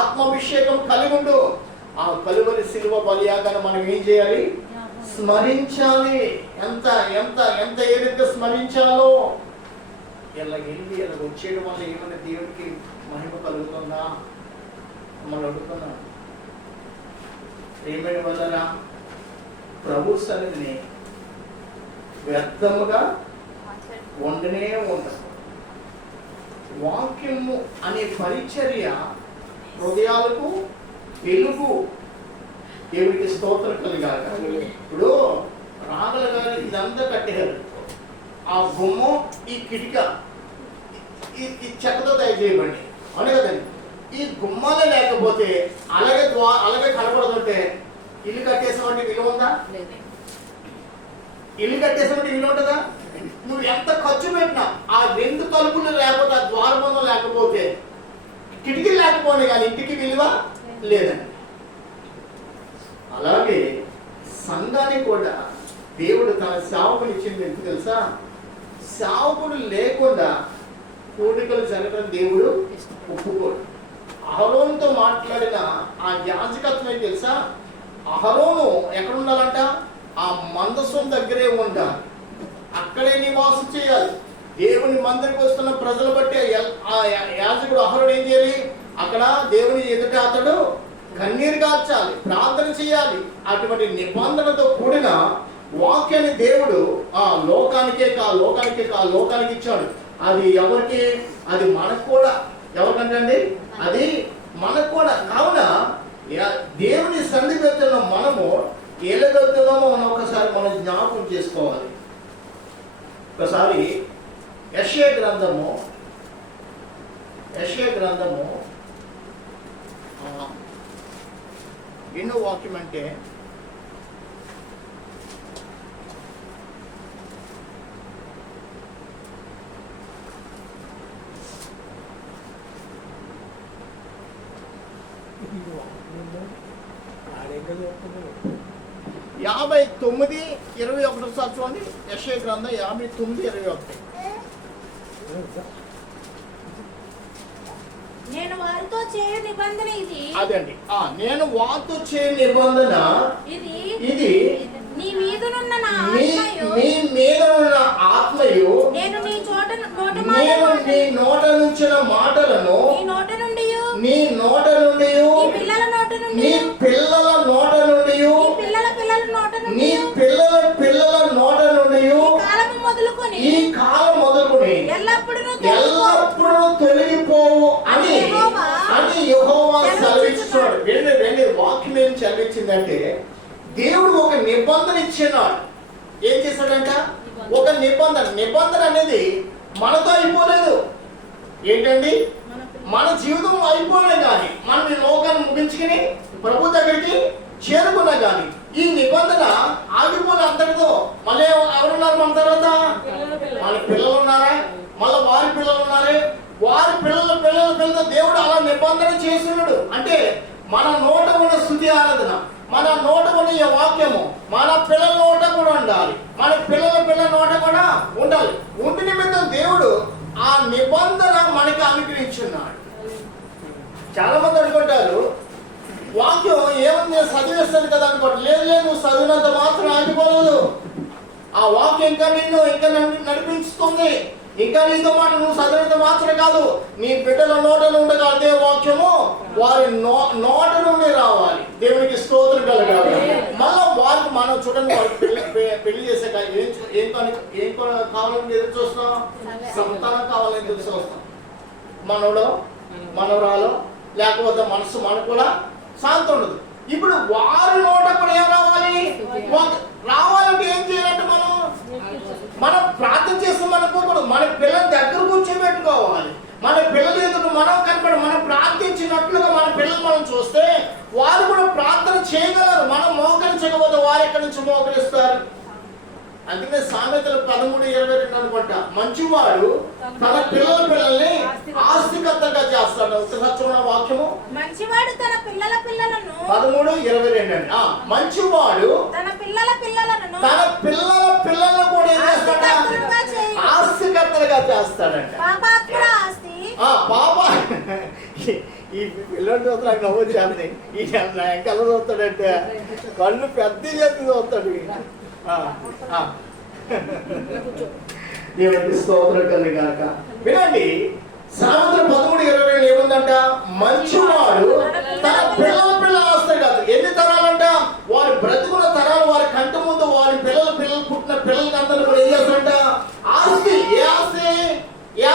ఆత్మాభిషేకం కలిగి ఉండు. ఆ కలువరి శిలువ బలియాగానే మనం ఏం చేయాలి, స్మరించాలి. ఎంత ఎంత ఎంత ఏదైతే స్మరించాలో. ఇలా వెళ్ళి ఇలా వచ్చేయడం వల్ల ఏమైనా దేవుడికి మహిమ కలుగుతుందా మనం అడుగుతున్నాం. ఏమైనా వల్లరా ప్రభు సన్నిధిని వ్యర్థముగా ఉండనే ఉండదు. వాక్యము అనే పరిచర్య హృదయాలకు వెలుగు. దేవుడికి స్తోత్రం కలిగాక. ఇప్పుడు రాగల గారు ఇదంతా కట్టారు. ఆ గుమ్మం, ఈ కిటిక ఈ చెక్కతో తయారు చేయబడి అవునే కదండి. ఈ గుమ్మాలే లేకపోతే అలాగే కనపడుతుంటే ఇల్లు కట్టేసామంటే విలువ ఉందా? ఇల్లు కట్టేసామంటే విలువ ఉంటుందా? నువ్వు ఎంత ఖర్చు పెట్టినా ఆ 2 తలుపులు లేకపోతే, ఆ ద్వారబంధం లేకపోతే, కిటికీలు లేకపోతే కానీ ఇంటికి విలువ లేదండి. అలాగే సంఘానికి కూడా దేవుడు తన సేవకుని ఇచ్చింది ఎందుకు తెలుసా? సేవకుడు లేకుండా కోరికలు జరగడం దేవుడు ఒప్పుకోడు. అహరోనుతో మాట్లాడిన ఆ యాజకత్వం తెలుసా? అహరోను ఎక్కడ ఉండాలంట? ఆ మందసం దగ్గరే ఉండాలి, అక్కడే నివాసం చేయాలి. దేవుని మందిరికి వస్తున్న ప్రజలు బట్టి ఆ యాజకుడు అహరోను ఏం చేయాలి? అక్కడ దేవుని ఎదుట అతడు కన్నీరు కార్చాలి, ప్రార్థన చేయాలి. అటువంటి నిబంధనతో కూడిన వాక్యాన్ని దేవుడు లోకానికి ఇచ్చాడు. అది ఎవరికి? అది మనకు కూడా. ఎవరికంటే అది మనకు కూడా. కావున దేవుని సన్నిధిలో మనము ఎలాగెళ్తున్నామో మనం ఒకసారి మనం జ్ఞాపకం చేసుకోవాలి. ఒకసారి యెషయా గ్రంథము ఎన్నో వాక్యం అంటే యాభై 9:21 సార్ చూడండి. యెషయా గ్రంథం 59:21. నేను వారితో చేయు నిబంధన ఇది. అదండి. నేను వారితో చేయు నిబంధన ఇది నీ మీదనున్న నా మీ మీద ఉన్న ఆత్మయు నేను నీ నోట నుంచిన మాటలను నీ నోట నుండి నీ పిల్లల నోట నుండి నీ పిల్లల నోట నుండి ఈ కాలం మొదలుకొని ఎల్లప్పుడూ తొలగిపోవు అని యెహోవా సెలవిస్తున్నాడు. రెండు వాక్యం ఏం చదివించిందంటే దేవుడు ఒక నిబంధన ఇచ్చినాడు. ఏం చేశాడంట? ఒక నిబంధన అనేది మనతో అయిపోలేదు. ఏంటండి? మన జీవితం అయిపోలే కానీ మనం ఈ లోకాన్ని ముగించుకుని ప్రభు దగ్గరికి చేరుకున్నా కానీ ఈ నిబంధన ఆగిపోలే అంతటితో. మళ్ళీ ఎవరున్నారు మన తర్వాత? మన పిల్లలు ఉన్నారా? మళ్ళీ వారి పిల్లలు ఉన్నారే. వారి పిల్లల దేవుడు అలా నిబంధన చేస్తున్నాడు. అంటే మన నోట ఉన్న స్తుతి ఆరాధన, మన నోట ఉన్న ఈ వాక్యము మన పిల్లల నోట కూడా ఉండాలి. మన పిల్లల నోట కూడా ఉండాలి. ఉండి నిమిత్తం దేవుడు ఆ నిబంధన మనకి అనుగ్రహించున్నాడు. చాలా మంది అనుకుంటారు వాక్యం ఏముంది చదివేస్తాను కదా అనుకోండి. లేదు, నువ్వు చదివినంత మాత్రం ఆగిపోలేదు. ఆ వాక్యం ఇంకా నడిపించుతుంది. ఇంకా నీతో మాట నువ్వు చదివినంత మాత్రమే కాదు, నీ బిడ్డల నోట నుండి అదే వాక్యము వారి నోట నుండి రావాలి. దేవునికి స్తోత్రం కలగాలి. మళ్ళా వారికి మనం చూడండి, పెళ్లి చేసాక ఏం కావాలని ఎదురు చూస్తాం? సంతానం కావాలని ఎదురు చూస్తాం. మనవడో మనవరాలో లేకపోతే మనసు మనకు కూడా శాంతి ఉండదు. ఇప్పుడు వారి నోట కూడా ఏం రావాలంటే ఏం చేయాలంటే మనం ప్రార్థన చేస్తే మనకోకూడదు. మన పిల్లల దగ్గర కూర్చోబెట్టుకోవాలి. మన పిల్లలు ఎందుకు మనం కనపడి మనం ప్రార్థించినట్లుగా మన పిల్లలు మనం చూస్తే వారు కూడా ప్రార్థన చేయగలరు. మనం మోకరించకపోతే వారు ఎక్కడి నుంచి మోకరిస్తారు? అందుకనే సామెతలు 13:22 అనుకుంటా, మంచివాడు తన పిల్లల్ని ఆస్తికర్తగా చేస్తాడు. సత్యమైన వాక్యము. మంచివాడు తన పిల్లలను 13:22 అండి. మంచివాడు తన పిల్లలను కూడా ఏం చేస్తాడు? ఆస్తికర్తలుగా చేస్తాడంట. పాప ఈ పిల్లలు చూస్తే నాకు నవ్వొచ్చాను. ఈ ఎంకల చూస్తాడంటే కళ్ళు పెద్ద చేతి చూస్తాడు. దేవునికి స్తోత్రం కలుగాక. వినండి, సామెతలు 13:22 ఏముందంట? మంచివాడు తన పిల్లల ఆస్తి కాదు. ఎన్ని తరాలంట? వారి బ్రతుకున్న తరాలు వారి కంటి ముందు వారి పిల్లలు పుట్టిన పిల్లలకి అందరూ కూడా ఏం చేస్తారంట? ఆస్తి. ఏ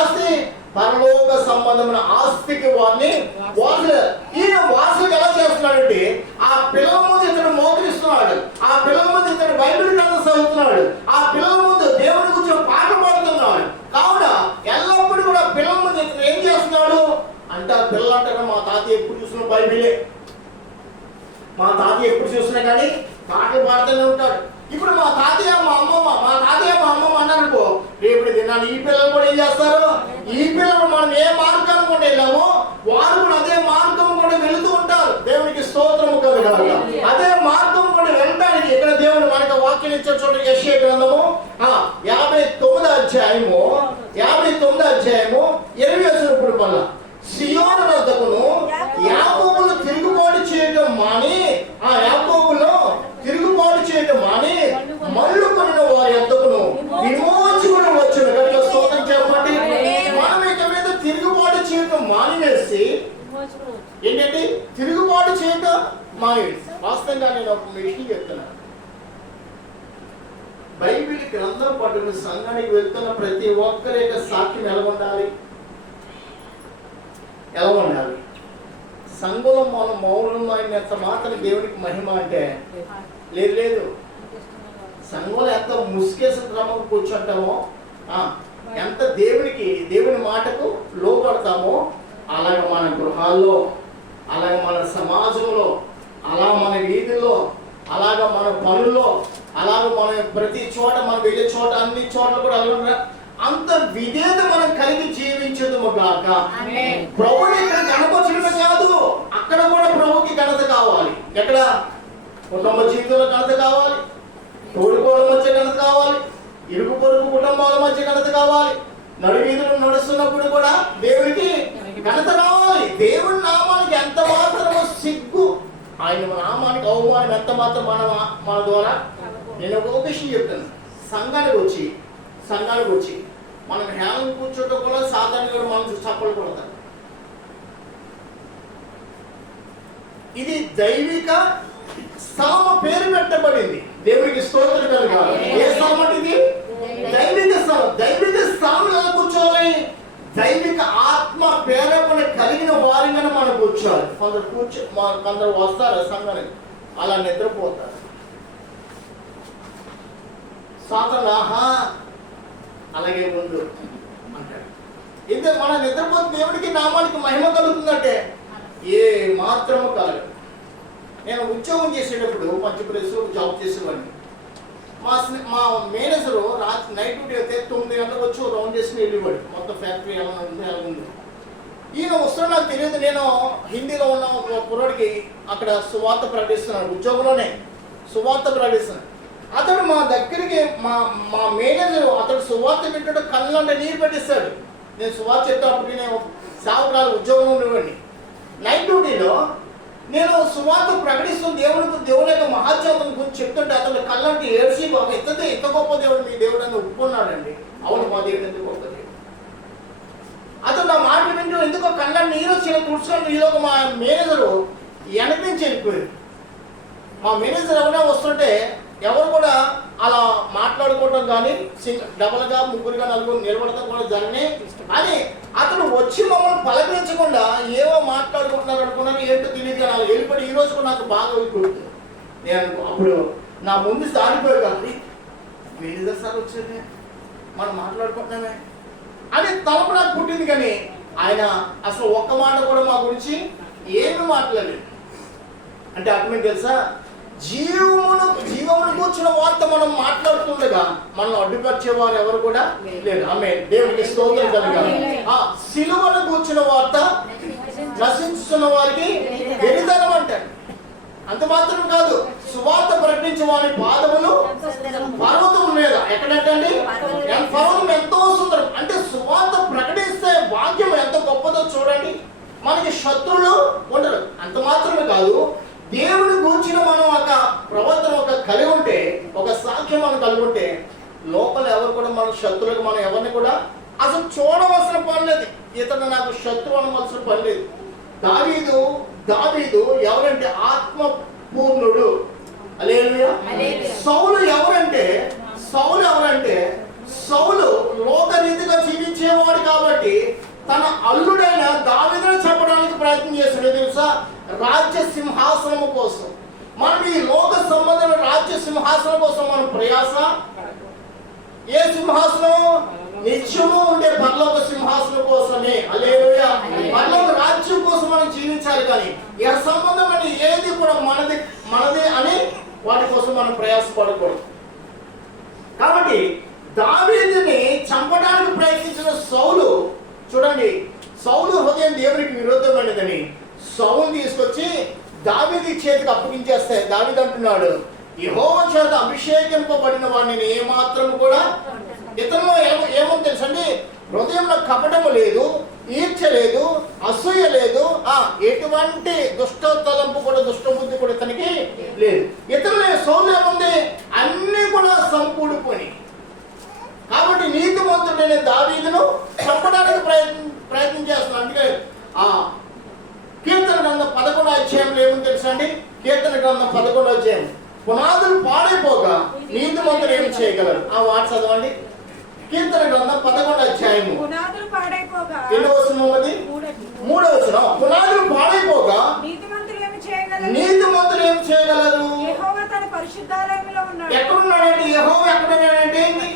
ఆస్తి? పరలోక సంబంధమైన ఆస్తికి ఈయన వారసులకు ఎలా చేస్తున్నాడంటే ఆ పిల్లల ముందు ఇతడు మోకరిస్తున్నాడు, ఆ పిల్లల ముందు ఇతడు బైబిల్ గ్రంథం చదువుతున్నాడు, ఆ పిల్లల ముందు దేవుని గురించి పాట పాడుతున్నాడు. కావున ఎల్లప్పుడూ కూడా పిల్లల ముందు ఇతడు ఏం చేస్తున్నాడు అంటే, ఆ పిల్లలు అంటారు మా తాతయ్య ఎప్పుడు చూసిన బైబిలే, మా తాతయ్య ఎప్పుడు చూసినా కానీ పాటలు పాడుతూనే ఉంటాడు. ఇప్పుడు మా తాతయ్య మా అమ్మమ్మ అన్నారనుకో, రేపు దినాన్ని ఈ పిల్లలు కూడా ఏం చేస్తారు? ఈ పిల్లలు మనం ఏ మార్గాన్ని కూడా వెళ్ళామో వారు కూడా అదే మార్గం కూడా వెళుతూ ఉంటారు. దేవునికి స్తోత్రము కలుగాక. అదే మార్గం కూడా వెళ్ళడానికి ఇక్కడ దేవుడు మనకు వాక్యం ఇచ్చారు. చూడండి, యెషయా గ్రంథము 59వ అధ్యాయము 20 మళ్ళా సియోను వద్దకును యాకోబును తిరుగుబాటు చేయడం మాని మళ్ళుకొనిన వారి యొద్దకును విమోచకుడు వచ్చును. గట్టిగా స్తోత్రం చెప్పండి. మనం ఇక మీద తిరుగుబాటు చేయడం మానివేసి ఏంటంటే తిరుగుబాటు చేయడం మానివేసి. వాస్తవంగా నేను ఒక విషయం చెప్తున్నాను. బైబిల్ గ్రంథం పట్టుకుని సంఘానికి వెళ్తున్న ప్రతి ఒక్కరి యొక్క సాక్ష్యం ఎలా ఉండాలి? సంఘంలో మనం మౌనమైనంత మాత్రం దేవునికి మహిమ అంటే లేదు. సంఘంలో ఎంత ముసుకేసి క్రమం కూర్చుంటామో, ఎంత దేవుని మాటకు లోపడతామో, అలాగ మన గృహాల్లో, అలాగ మన సమాజంలో, అలా మన వీధుల్లో, అలాగ మన పనుల్లో, అలాగ మన ప్రతి చోట మనం వెళ్ళే చోట అన్ని చోట్ల కూడా అలా అంత విధేయత మనం కలిగి జీవించదుము గాక. ప్రభుని ఇక్కడ కనపరచడమే కాదు, అక్కడ కూడా ప్రభుకి ఘనత కావాలి. ఎక్కడ? కుటుంబ జీవితంలో ఘనత కావాలి, తోడుకోవల మధ్య ఘనత కావాలి, ఇరుగు పొరుగు కుటుంబాల మధ్య ఘనత కావాలి, నడివీధులు నడుస్తున్నప్పుడు కూడా దేవునికి ఘనత రావాలి. దేవుడి నామానికి ఎంత మాత్రమో సిగ్గు, ఆయన నామానికి అవమానం ఎంత మాత్రం మన ద్వారా. నేను ఒక విషయం చెప్తాను. సంఘానికి వచ్చి మనం హేళన కూర్చోటం కూడా సాధారణంగా మనం చప్పలు కొడతాం. ఇది దైవిక స్థలము పేరు పెట్టబడింది. దేవునికి స్తోత్రం కలుగాలి. ఏ స్థలం అంటే ఇది? దైవిక స్థలం. దైవిక స్థలంలో కూర్చోవాలి. దైవిక ఆత్మ ప్రేరేపణ కలిగిన వారిగానే మనం కూర్చోవాలి. కొందరు వస్తారు సంఘానికి, అలా నిద్రపోతారు. సాతాను అలాగే ముందు అంటాడు. ఇంత మన నిద్రపోతే దేవుడికి నామానికి మహిమ కలుగుతుందంటే ఏ మాత్రము కలగదు. నేను ఉద్యోగం చేసేటప్పుడు మధ్యప్రదేశ్లో జాబ్ చేసేవాడిని. మా మేనేజరు రాత్రి నైట్ డ్యూటీ అయితే 9 గంటలకు వచ్చి రౌండ్ చేసి వెళ్ళేవాడు. మొత్తం ఫ్యాక్టరీ ఎలా ఉంది ఎలా ఉంది. ఈయన వస్తున్నా నాకు తెలియదు. నేను హిందీలో ఉన్న ఒక కుర్రాడికి అక్కడ సువార్త ప్రకటిస్తున్నాడు, ఉద్యోగంలోనే సువార్త ప్రకటిస్తున్నాడు. అతడు మా దగ్గరికి మా మేనేజరు అతడు సువార్త పెట్టాడు, కళ్ళంటే నీరు పెట్టిస్తాడు. నేను సువార్త చెప్తాను. నేను సేవకురాలు ఉద్యోగంలో ఉండేవాడిని. నైట్ డ్యూటీలో నేను సువార్త ప్రకటిస్తూ దేవుని యొక్క మహాత్యాతం గురించి చెప్తుంటే అతను కళ్ళంటే ఏడ్చి ఎంత గొప్ప దేవుడు మీ దేవుడు అని ఒప్పుకున్నాడండి. అవును, మా దేవుడు ఎంత గొప్ప దేవుడు. అతను నా మాట వింటూ ఎందుకో కళ్ళని నీరు వచ్చిన తుడుచుకొని ఈలోక మా మేనేజరు వెనపించి వెళ్ళిపోయారు. మా మేనేజర్ ఎవరైనా వస్తుంటే ఎవరు కూడా అలా మాట్లాడుకోవడం కానీ డబల్గా ముగ్గురుగా నలుగురు నిలబడతాం కూడా జరిగినాయి. అని అతను వచ్చి మమ్మల్ని పలకరించకుండా ఏవో మాట్లాడుకుంటున్నారు అనుకున్నారు, ఏంటో తెలియదు. కానీ అలా వెళ్ళిపోయి ఈ రోజు కూడా నాకు బాగా గుర్తు. నేను అప్పుడు నా ముందు సాగిపోయాడు కానీ మేనేజర్ సార్ వచ్చేది మనం మాట్లాడుకుంటున్నామే అని తలపు నాకు పుట్టింది. కానీ ఆయన అసలు ఒక్క మాట కూడా మా గురించి ఏమి మాట్లాడలేదు. అంటే అర్థం తెలుసా? జీవమును కూర్చున్న వార్త మనం మాట్లాడుతుండగా మనం అడ్డుపరిచేవారు ఎవరు కూడా లేరు. ఆమె దేవునికి స్తోత్రం కలగాలి. సిలువను కూర్చున్న వార్త నశించుతున్న వారికి వెరితనం అంటాడు. అంత మాత్రం కాదు, సువార్త ప్రకటించే వారి పాదములు పర్వతం మీద. ఎక్కడంటే పర్వతం ఎంతో సుందరం. అంటే సువార్త ప్రకటిస్తే వాక్యం ఎంత గొప్పదో చూడండి. మనకి శత్రువులు ఉండరు. అంత మాత్రమే కాదు, దేవుని గురించిన మనం ఒక ప్రవర్తన కలిగి ఉంటే, ఒక సాక్ష్యం మనం కలిగి ఉంటే లోపల ఎవరు కూడా మన శత్రువులకు మనం ఎవరిని కూడా అసలు చూడవలసిన పని లేదు. ఇతను నాకు శత్రువు అనవలసిన పని లేదు. దావీదు ఎవరంటే ఆత్మ పూర్ణుడు. హల్లెలూయా. సౌలు ఎవరంటే సౌలు లోకరీతిగా జీవించేవాడు కాబట్టి తన అల్లుడైన దావీదును చంపడానికి ప్రయత్నం చేస్తున్నాడు. తెలుసా? రాజ్య సింహాసనము కోసం. మనం ఈ లోక సంబంధమైన రాజ్య సింహాసనం కోసం మనం ప్రయాస. ఏ సింహాసనం? నిత్యము ఉండే పరలోక సింహాసనం కోసమే. హల్లెలూయా. పరలోక రాజ్యం కోసం మనం జీవించాలి. కానీ ఏ సంబంధమైన ఏది కూడా మనదే అని వాటి కోసం మనం ప్రయాసపడకూడదు. కాబట్టి దావీదుని చంపడానికి ప్రయత్నించిన సౌలు చూడండి, సౌలు హృదయం దేవునికి విరోధమైనదని సౌలు తీసుకొచ్చి దావీదు చేతికి అప్పగించేస్తే దావీదు అంటున్నాడు, యెహోవా చేత అభిషేకింపబడిన వాడిని ఏమాత్రం కూడా ఇతరులో ఏమో తెలుసండి, హృదయంలో కపటము లేదు, ఈర్చ లేదు, అసూయ లేదు, ఎటువంటి దుష్ట తలంపు కూడా దుష్టబుద్ధి కూడా ఇతనికి లేదు. ఇతరుల సౌలు ఏముంది? అన్ని కూడా సంపూడుకొని. కాబట్టి నీతిమంతుడైన దావీదును చంపడానికి ప్రయత్నం చేస్తున్నాను. అందుకే కీర్తన గ్రంథం 11వ అధ్యాయంలో ఏమని తెలుసా అండి? కీర్తన గ్రంథం 11వ అధ్యాయం, పునాదులు పాడైపోగా నీతిమంతుడు ఏమి చేయగలరు? ఆ మాట చదవండి. కీర్తన గ్రంథం 11వ అధ్యాయము పునాదులు పాడైపోగా ఎన్నో వచనం అది? 3వ వచనం, పునాదులు పాడైపోగా నీతిమంతులు ఏమి చేయగలరు? నీతిమంతులు ఏం చేయగలరు? యెహోవా తన పరిశుద్ధాలయంలో ఉన్నాడు. ఎక్కడున్నాడంటే యెహోవా ఎక్కడున్నాడంటే ఏంటి?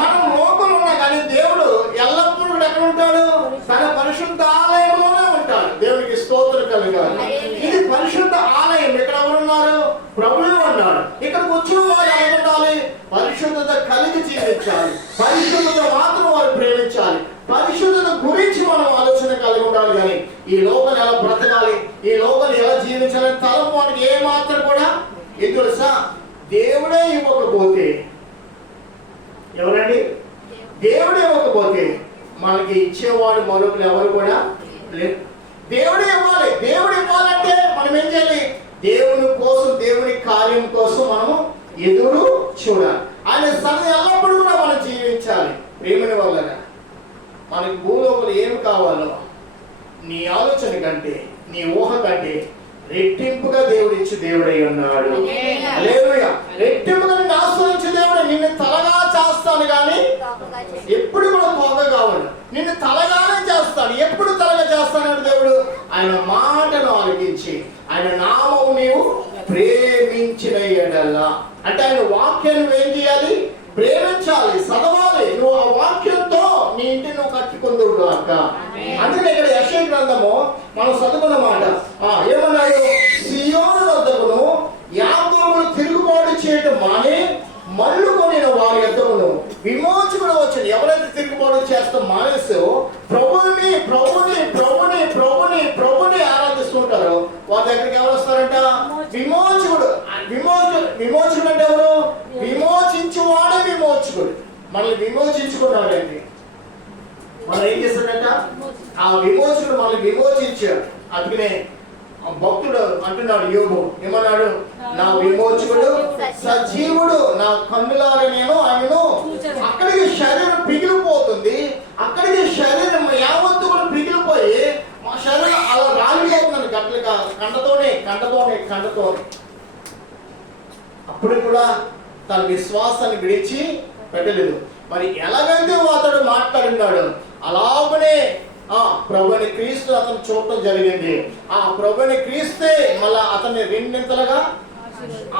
మనం లోకంలో ఉన్నా కానీ దేవుడు ఎల్లప్పుడూ కూడా ఎక్కడ ఉంటాడు? తన పరిశుద్ధ ఆలయంలోనే ఉంటాడు. దేవునికి స్తోత్రం కలగాలి. ఇది పరిశుద్ధ ఆలయం. ఇక్కడ ఎవరున్నారు? ప్రభువే ఉన్నాడు. ఇక్కడికి వచ్చిన వారు ఎలా ఉండాలి? పరిశుద్ధత కలిగి జీవించాలి. పరిశుద్ధత మాత్రం వారు ప్రేమించాలి. పరిశుద్ధత గురించి మనం ఆలోచన కలిగి ఉండాలి. కానీ ఈ లోకం ఎలా బ్రతకాలి, ఈ లోకం ఎలా జీవించాలని తలపు వానికి ఏ మాత్రం కూడా తెలుసా? దేవుడే ఇవ్వకపోతే, ఎవరండి? దేవుడే ఇవ్వకపోతే మనకి ఇచ్చేవాడు మరొకరు ఎవరు కూడా లేదు. దేవుడే ఇవ్వాలి. దేవుడు ఇవ్వాలంటే మనం ఏం చేయాలి? దేవుని కోసం, దేవుని కార్యం కోసం మనము ఎదురు చూడాలి. ఆయన సన్నిధి ఎల్లప్పుడూ కూడా మనం జీవించాలి. ప్రేమని వల్ల మనకి భూలోకలు ఏమి కావాలో నీ ఆలోచన కంటే, నీ ఊహ కంటే రెట్టింపుగా దేవుడు ఇచ్చి దేవుడై ఉన్నాడు. హల్లెలూయా. రెట్టింపుగా నిన్ను ఆశ్రయించే దేవుడు. నిన్ను తలగా చేస్తాను కానీ ఎప్పుడు కూడా తోక కావాలి. నిన్ను తలగానే చేస్తాడు. ఎప్పుడు తలగా చేస్తానంటే దేవుడు ఆయన మాటను ఆలకించి ఆయన నామము నీవు ప్రేమించిన ఎడలా, అంటే ఆయన వాక్యాన్ని ఏం చేయాలి? ప్రేమించాలి, చదవాలి. నువ్వు ఆ వాక్యంతో నీ ఇంటిని నువ్వు కట్టుకుందుడు అక్క. అందుకని ఇక్కడ యెషయా గ్రంథము మనం చదువుకున్న మాట ఏమన్నాడు? సియోను వద్దకును యాకోబును తిరుగుబాటు చేయడం మాని మళ్ళుకొనిన వారి యొద్దకును విమోచకుడు వచ్చాడు. ఎవరైతే తిరుగుబాటు చేస్తాం మానేసో ప్రభుని ప్రభుని ప్రభుని ప్రభుని ప్రభుని ఆరాధిస్తుంటారో వారి దగ్గరికి ఎవరు వస్తారంట? విమోచకుడు. విమోచకుడు అంటే ఎవరు? విమోచించువాడే విమోచకుడు. మనల్ని విమోచించుకున్నాడండి. మనం ఏం చేస్తాడంట? ఆ విమోచకుడు మనల్ని విమోచించాడు. అందుకనే భక్తుడు అంటున్నాడు, యోబు ఏమన్నాడు? నా విమోచకుడు సజీవుడు, నా కన్నులారా నేను ఆయనను. అక్కడికి శరీరం పిగిలిపోతుంది. అక్కడికి శరీరం యావత్తు కూడా పిగిలిపోయి మా శరీరం అలా రాలిపోతుంది గట్లుగా, కండతోనే. అప్పుడు కూడా తన విశ్వాసాన్ని విడిచి పెట్టలేదు. మరి ఎలాగైతే అతడు మాట్లాడినాడు అలాగనే ప్రభుని క్రీస్తు అతను చూడటం జరిగింది. ఆ ప్రభుని క్రీస్తే మళ్ళా అతన్ని రెండింతలుగా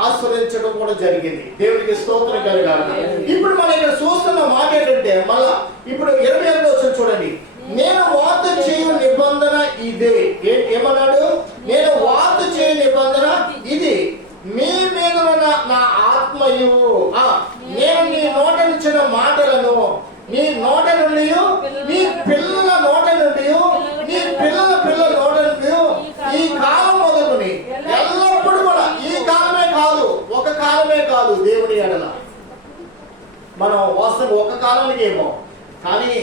ఆశ్రయించడం కూడా జరిగింది. దేవునికి స్తోత్రం కలగాలి. ఇప్పుడు మనం ఇక్కడ చూస్తున్న మాట ఏంటంటే మళ్ళా ఇప్పుడు 21 వచనం చూడండి. నేను వార్త చేయు నిబంధన ఇదే. ఏమన్నాడు? నేను వార్త చేయు నిబంధన ఇది, మీ మీద నా ఆత్మయు నేను నీ నోట నుంచిన మాటలను నీ నోట నుండి, నీ పిల్లల నోట నుండి, నీ పిల్లల నోట నుండి ఈ కాలం మొదలుని ఎల్లప్పుడు కూడా, ఈ కాలమే కాదు, ఒక కాలమే కాదు దేవుని ఎడల మనం వాస్తవం ఒక కాలానికి ఏమో, కానీ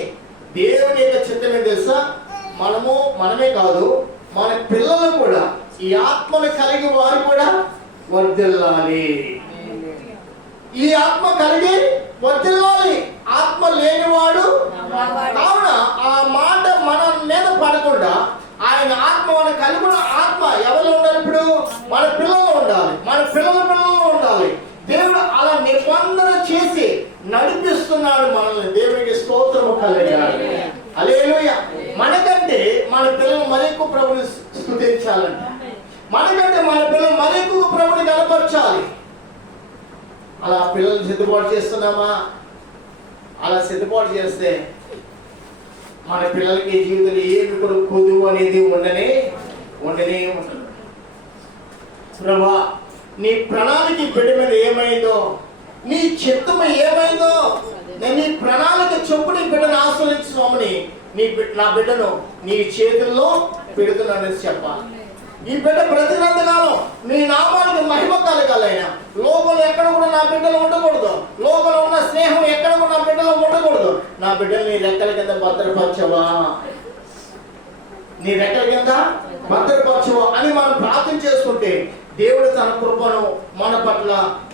దేవుని యొక్క చిత్తం ఏం తెలుసా? మనమే కాదు మన పిల్లలు కూడా ఈ ఆత్మను కలిగి వారు కూడా వర్ధిల్లాలి. ఈ ఆత్మ కలిగి వర్ధిల్లాలి. ఆత్మ లేనివాడు. కావున ఆ మాట మన మీద పడకుండా ఆయన ఆత్మ మన కలిగి ఆత్మ ఎవరిలో ఉండాలి? ఇప్పుడు మన పిల్లలు ఉండాలి, మన పిల్లలు ఉండాలి. దేవుడు అలా నిబంధన చేసి నడిపిస్తున్నాడు మనల్ని. దేవునికి స్తోత్రము కలగాలి. హల్లెలూయా. మనకంటే మన పిల్లలు మరి ఎక్కువ ప్రభుని స్తుతించాలంట. మనకంటే మన పిల్లలు మరి ఎక్కువ ప్రభుని కనపరచాలి. అలా పిల్లలు సిద్ధపాటు చేస్తున్నామా? అలా సిద్ధపాటు చేస్తే మన పిల్లలకి జీవితంలో ఏమి కూడా కొదువు అనేది ఉండనే ఉంటుంది. ప్రభా, నీ ప్రణాళిక బిడ్డ మీద ఏమైందో, నీ చిత్తము ఏమైందో, నేను నీ ప్రణాళిక చొప్పున నీ బిడ్డను ఆశ్రయించుకోమని నా బిడ్డను నీ చేతుల్లో పెడుతున్నానని చెప్పాలి. ఈ బిడ్డ బ్రతికినంతకాలం నీ నామానికి మహిమ కలగాలైనా లోకంలో ఎక్కడ కూడా నా బిడ్డలు ఉండకూడదు. లోకంలో ఉన్న స్నేహం ఎక్కడ కూడా నా బిడ్డలో ఉండకూడదు. నా బిడ్డలు నీ రెక్కల కింద భద్రపరచవా, నీ రెక్కల కింద భద్రపరచవా అని మనం ప్రార్థన చేసుకుంటే దేవుడు తన కృపను మన పట్ల,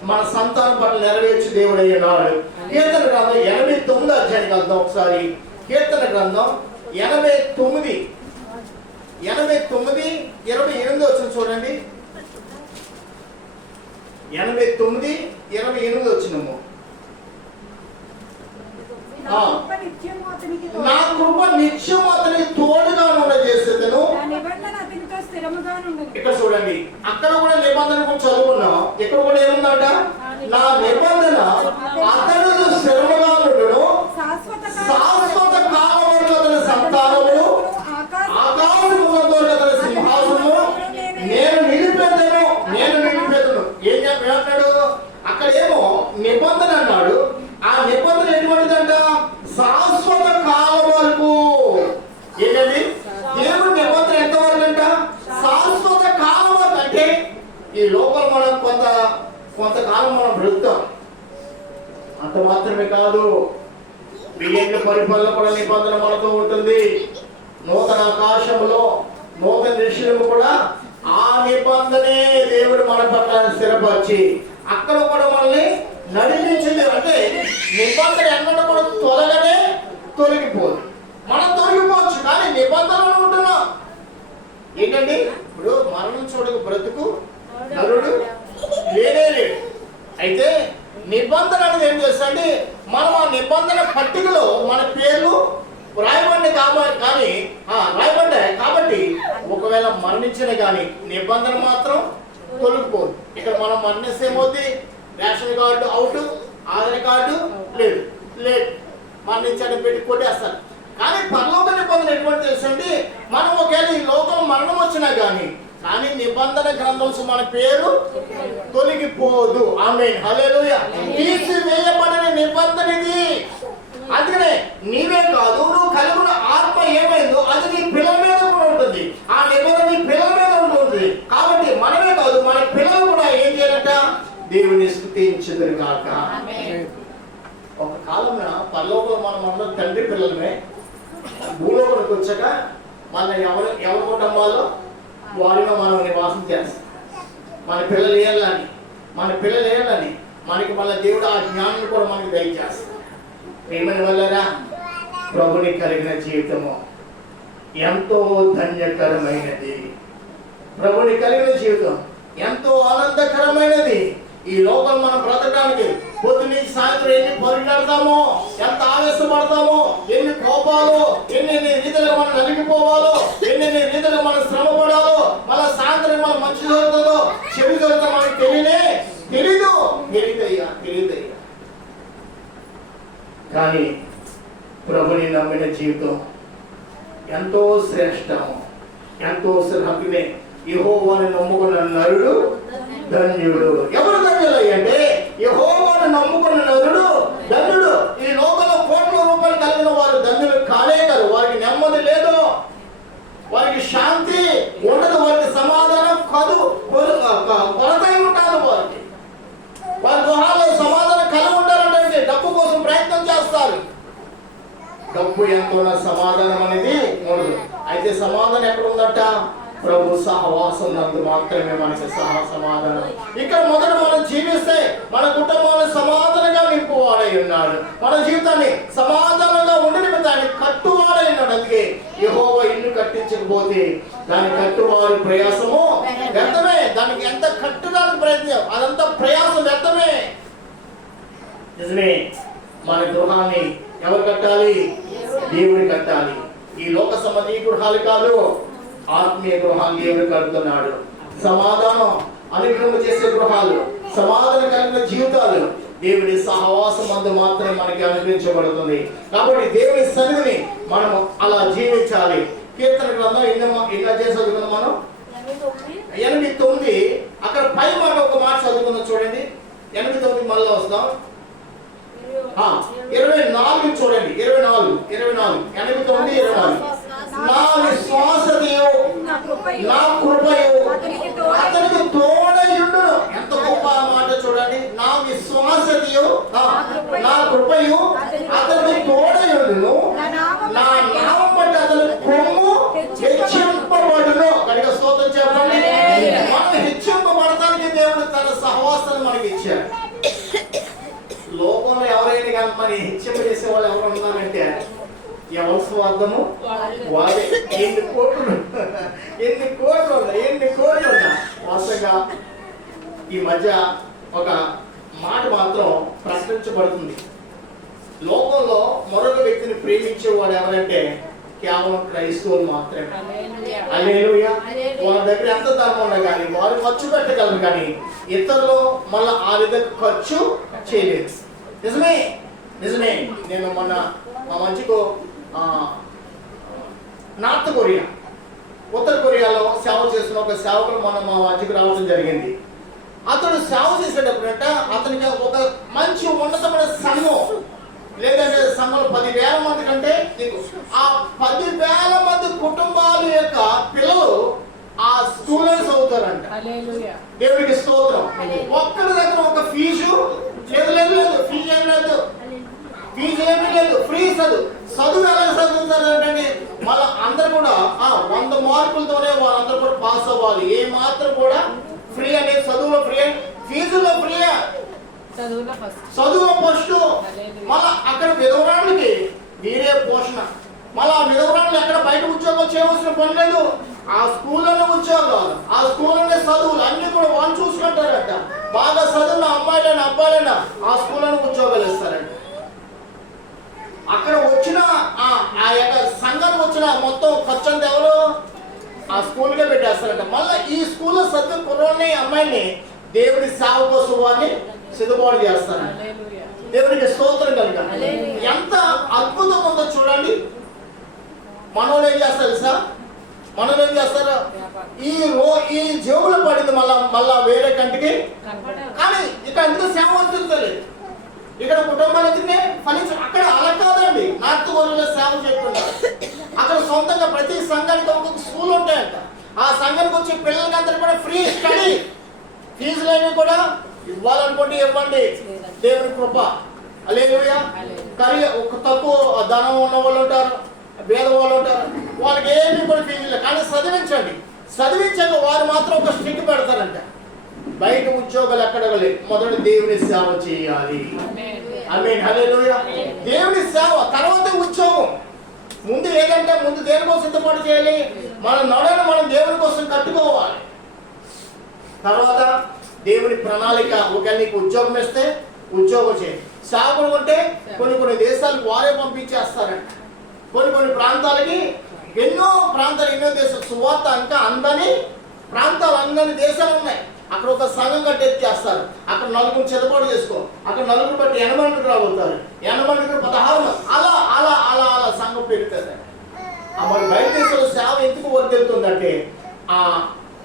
మన సంతానం పట్ల నెరవేర్చి దేవుడు అయ్యన్నాడు. కీర్తన గ్రంథం 89 అధ్యాయానికి వెళ్దాం ఒకసారి. కీర్తన గ్రంథం 89:28 వచ్చిన చూడండి. 89:28 వచ్చినము. నా కృప నిత్యం అతనికి తోడుగా చేసేది స్థిరముగా నుండును. ఇక్కడ చూడండి, అక్కడ కూడా నిబంధన గురించి చదువుకున్నాం. ఇక్కడ కూడా ఏముందంట? నా నిబంధన అతడు స్థిరముగా నుండును, శాశ్వత కాలం వరకు అతని సంతానము, ఆకాశములతో అతని సింహాసనము నేను నిలిపెదను. ఏం చెప్పాడు? అక్కడ ఏమో నిబంధన అన్నాడు. ఆ నిబంధన ఎటువంటిదంట? శాశ్వత కాలం వరకు. ఏంటండి? దేవుడి నిబంధన ఎంతవరకు అంట? శాశ్వత కాలం వరకు. అంటే ఈ లోపల మనం కొంతకాలం మనం బ్రతుకుతాం, అంత మాత్రమే కాదు. బియ్యంగా పరిపాలన కూడా నిబంధన మనతో ఉంటుంది. నూతన ఆకాశంలో నూతన దృశ్యము కూడా ఆ నిబంధనే దేవుడు మన పట్ల స్థిరపరిచి అక్కడ కూడా మనల్ని నడిపించింది. అంటే నిబంధన ఎన్నడూ కూడా తొలగిపోదు. మనం తొలగిపోవచ్చు, కానీ నిబంధనలు ఉంటున్నాం. ఏంటండి? ఇప్పుడు మరణం చూడకు బ్రతుకు నరుడు లేడు. అయితే నిబంధన అనేది ఏం చేస్తుంది? మనం ఆ నిబంధన పట్టికలో మన పేర్లు రాయబడి రాయబడ్డాయి కాబట్టి ఒకవేళ మరణించిన కానీ నిబంధన మాత్రం తొలగిపోదు. ఇక్కడ మనం మరణిస్తేమవుద్ది, ration card out, Aadhaar card లేదు, మరణించని పెట్టి కొట్టేస్తారు. కానీ పరలోక నిబంధన ఎటువంటి తెలుసండి? మనం ఒకవేళ ఈ లోకం మరణం వచ్చినా కానీ నిబంధన గ్రంథం మన పేరు తొలగిపోదు. ఆమేన్, హల్లెలూయా. తీసివేయబడిన నిబంధన ఇది. అందుకనే నీవే కాదు, నువ్వు కలిగిన ఆత్మ ఏమైందో అది నీ పిల్లల మీద కూడా ఉంటుంది. ఆ నిబంధన నీ పిల్లల మీద ఉంటుంది. కాబట్టి మనమే కాదు, మన పిల్లలు కూడా ఏం చేయాలంట? దేవుని స్తుతించుదురు గాక. ఒక కాలంలో పరలోకంలో మనం అందరం తండ్రి పిల్లలమే. భూలోకానికి వచ్చాక మన ఎవరి కుటుంబాల్లో వారిలో మనం నివాసం చేస్తాం. మన పిల్లలు వేయాలని మనకి మళ్ళీ దేవుడు ఆ జ్ఞానం కూడా మనకి దయచేస్తాం. ఏమని వల్లరా? ప్రభుని కలిగిన జీవితము ఎంతో ధన్యకరమైనది. ప్రభుని కలిగిన జీవితం ఎంతో ఆనందకరమైనది. ఈ లోకం మనం బ్రతకడానికి పొద్దున్నీ సాయంత్రం ఎన్ని పరిగెడతామో, ఎంత ఆవేశపడతామో, ఎన్ని కోపాలు, ఎన్ని రీతిలో మనం నలిగిపోవాలో, ఎన్ని రీతిలో మనం శ్రమ పడాలో, మళ్ళీ సాయంత్రం మనం మంచి జరుగుతుందో చెడు జరుగుతుందో మనకి తెలియదయ్యా. కానీ ప్రభుని నమ్మిన జీవితం ఎంతో శ్రేష్టము, ఎంతో శ్రమే. యెహోవాను నమ్ముకున్న నరుడు ధన్యుడు. ఎవరు ధన్యులు అంటే యెహోవాను నమ్ముకున్న నరుడు ధన్యుడు. ఈ లోకంలో కోట్ల రూపాయలు కలిగిన వారు ధన్యులు కానే కాదు. వారికి నెమ్మది లేదు, వారికి శాంతి ఉండదు, వారికి సమాధానం కాదు, కొరతై ఉంటారు. వారి గృహాల్లో సమాధానం కలిగి ఉండాలంటే డబ్బు కోసం ప్రయత్నం చేస్తారు. డబ్బు ఎంత ఉన్న సమాధానం అనేది ఉండదు. అయితే సమాధానం ఎక్కడ ఉందట? ప్రభు సహవాసం నందు మాత్రమే మనకి సమాధానం. ఇక్కడ మొదట మనం జీవిస్తే మన కుటుంబాన్ని సమాధానంగా నింపువాడై ఉన్నాడు. మన జీవితాన్ని సమాధానంగా ఉండి నిమిత్తాన్ని కట్టువాడై ఉన్నాడు. అందుకే యెహోవా ఇల్లు కట్టించకపోతే దాని కట్టువారి ప్రయాసము వ్యర్థమే. దానికి ఎంత కట్టడానికి ప్రయత్నం, అదంతా ప్రయాసం వ్యర్థమే. నిజమే. మన గృహాన్ని ఎవరు కట్టాలి? దేవుడు కట్టాలి. ఈ లోక సంబంధీ గృహాలు కాదు, ఆత్మీయ గృహాలు దేవుడు కడుతున్నాడు. సమాధానం అనుగ్రహం చేసే గృహాలు, సమాధానం కలిగిన జీవితాలు దేవుని సహవాసం అందు మాత్రమే మనకి అనుగ్రహించబడుతుంది. కాబట్టి దేవుని సన్నిధిని మనం అలా జీవించాలి. కీర్తన గ్రంథం ఎన్నో చేసి చదువుకున్నాం మనం 8:9. అక్కడ పై మాట ఒక మాట చదువుకుందాం చూడండి. 8:9 మళ్ళీ వస్తాం. 24 చూడండి. 24 8:9 నా విశ్వాసతయు నా కృపయు అతనికి తోడయుండును. ఎంత గొప్ప మాట చూడండి. నా విశ్వాసతయు నా కృపయు అతనికి తోడయుండును. నా నామం బట్టి అతని కొమ్ము హెచ్చింపబడును. కనుక స్తోత్రం చెప్పండి. మనం హెచ్చింపబడటానికి దేవుడు తన సహవాసాన్ని మనకి ఇచ్చాడు. లోకంలో ఎవరైనా కానీ మరి హెచ్చింప చేసే వాళ్ళు ఎవరు ఉన్నారంటే ఎవరి స్వార్థము వాడే. ఎన్ని కోట్లు ఉన్నా వాస్తవంగా ఈ మధ్య ఒక మాట మాత్రం ప్రశ్నించబడుతుంది. లోకంలో మరొక వ్యక్తిని ప్రేమించేవాడు ఎవరంటే కేవలం క్రైస్తవులు మాత్రమే. హల్లెలూయా. వాళ్ళ దగ్గర ఎంత ధనం ఉన్నా కానీ వారు ఖర్చు పెట్టగలరు, కానీ ఇతరులు మళ్ళీ ఆ విధంగా ఖర్చు చేయలేదు. నిజమే నిజమే. నేను మొన్న మా మంచికు నార్త్ కొరియా, ఉత్తర కొరియాలో సేవ చేస్తున్న ఒక సేవకుడు మొన్న మా మంచికి రావడం జరిగింది. అతడు సేవ చేసేటప్పుడంట అతనికి ఒక మంచి ఉన్నతమైన సంఘం, లేదంటే సంఘంలో 10,000 మంది కంటే ఆ 10,000 మంది కుటుంబాల యొక్క పిల్లలు ఆ స్టూడెంట్స్ అవుతారంట. దేవుడికి స్తోత్రం. ఒక్కరి దగ్గర ఒక ఫీజు లేదు, ఫీజు ఏమీ లేదు, ఫ్రీ చదువు ఎలా చదువుతారు అంటే మళ్ళీ అందరు కూడా 100 మార్కులతోనే వాళ్ళందరూ కూడా పాస్ అవ్వాలి. ఏ మాత్రం కూడా ఫ్రీ అనేది చదువులో ఫ్రీ, ఫీజులో ఫ్రీ, చదువులో ఫస్ట్. మళ్ళా అక్కడ విధవరాళ్ళకి మీరే పోషణ. మళ్ళీ ఆ విధవరాళ్ళు ఎక్కడ బయట ఉద్యోగం చేయవలసిన పని లేదు, ఆ స్కూల్లోనే ఉద్యోగాలు, ఆ స్కూల్లోనే చదువులు అన్ని కూడా వాళ్ళు చూసుకుంటారట. బాగా చదువున్న అబ్బాయిలైనా ఆ స్కూల్లోనే ఉద్యోగాలు ఇస్తారంట. అక్కడ వచ్చిన ఆ యొక్క సంఘానికి వచ్చిన మొత్తం ఖర్చు అంతా ఎవరు ఆ స్కూల్కే పెట్టేస్తారంట. మళ్ళీ ఈ స్కూల్లో చదివే కుర్రాన్ని అమ్మాయిని దేవుడి సేవ కోసం వారిని సిద్ధపాటు చేస్తారంట. దేవుడికి స్తోత్రం కలుగా. ఎంత అద్భుతం ఉందో చూడండి. మనోళ్ళు ఏం చేస్తారు సార్, మనోళ్ళు ఏం చేస్తారు, ఈ జేబులో పడింది మళ్ళా వేరే కంటికి, కానీ ఇక్కడ ఎందుకు సేవ వస్తుంది, ఇక్కడ కుటుంబాలకి ఫలించ. అక్కడ అలా కాదండి. నార్త్ కొరియాలో సేవ చెప్తున్నారు. అక్కడ సొంతంగా ప్రతి సంఘానికి ఒక్కొక్క స్కూల్ ఉంటాయంట. ఆ సంఘానికి వచ్చే పిల్లలకి అందరూ కూడా ఫ్రీ స్టడీ, ఫీజులన్నీ కూడా ఇవ్వాలనుకుంటే ఇవ్వండి, దేవుని కృప. హల్లెలూయా. కానీ ఒక తక్కువ ధనం ఉన్న వాళ్ళు ఉంటారు, పేద వాళ్ళు ఉంటారు, వాళ్ళకి ఏమీ కూడా ఫీజు లేదు. కానీ చదివించాక వారు మాత్రం ఒక స్టిక్ పెడతారంట, బయట ఉద్యోగాలు ఎక్కడ లేదు, మొదట దేవుని సేవ చేయాలి. ఆమేన్. హల్లెలూయా. దేవుని సేవ తర్వాత ఉద్యోగం. ముందు ఏదంటే ముందు దేని కోసం సిద్ధపాటు చేయాలి, మన నడను మనం దేవుని కోసం కట్టుకోవాలి. తర్వాత దేవుని ప్రణాళిక. ఒకవేళ నీకు ఉద్యోగం ఇస్తే ఉద్యోగం చేయాలి. సేవకుడు ఉంటే కొన్ని దేశాలకు వారే పంపించేస్తారంట. కొన్ని ప్రాంతాలకి ఎన్నో దేశాలు సువార్త ఇంకా అందని ప్రాంతాలు, అందని దేశాలు ఉన్నాయి. అక్కడ ఒక సంఘం కట్టేది చేస్తారు. అక్కడ 4 చెదపాటు చేసుకో, అక్కడ 4 బట్టి 80 మందికి రాబోతారు, 80 మందికి 16 మంది, అలా అలా అలా అలా సంఘం పెరుగుతుంది. మరి బయట దేశంలో సేవ ఎందుకు వర్తిల్తుందంటే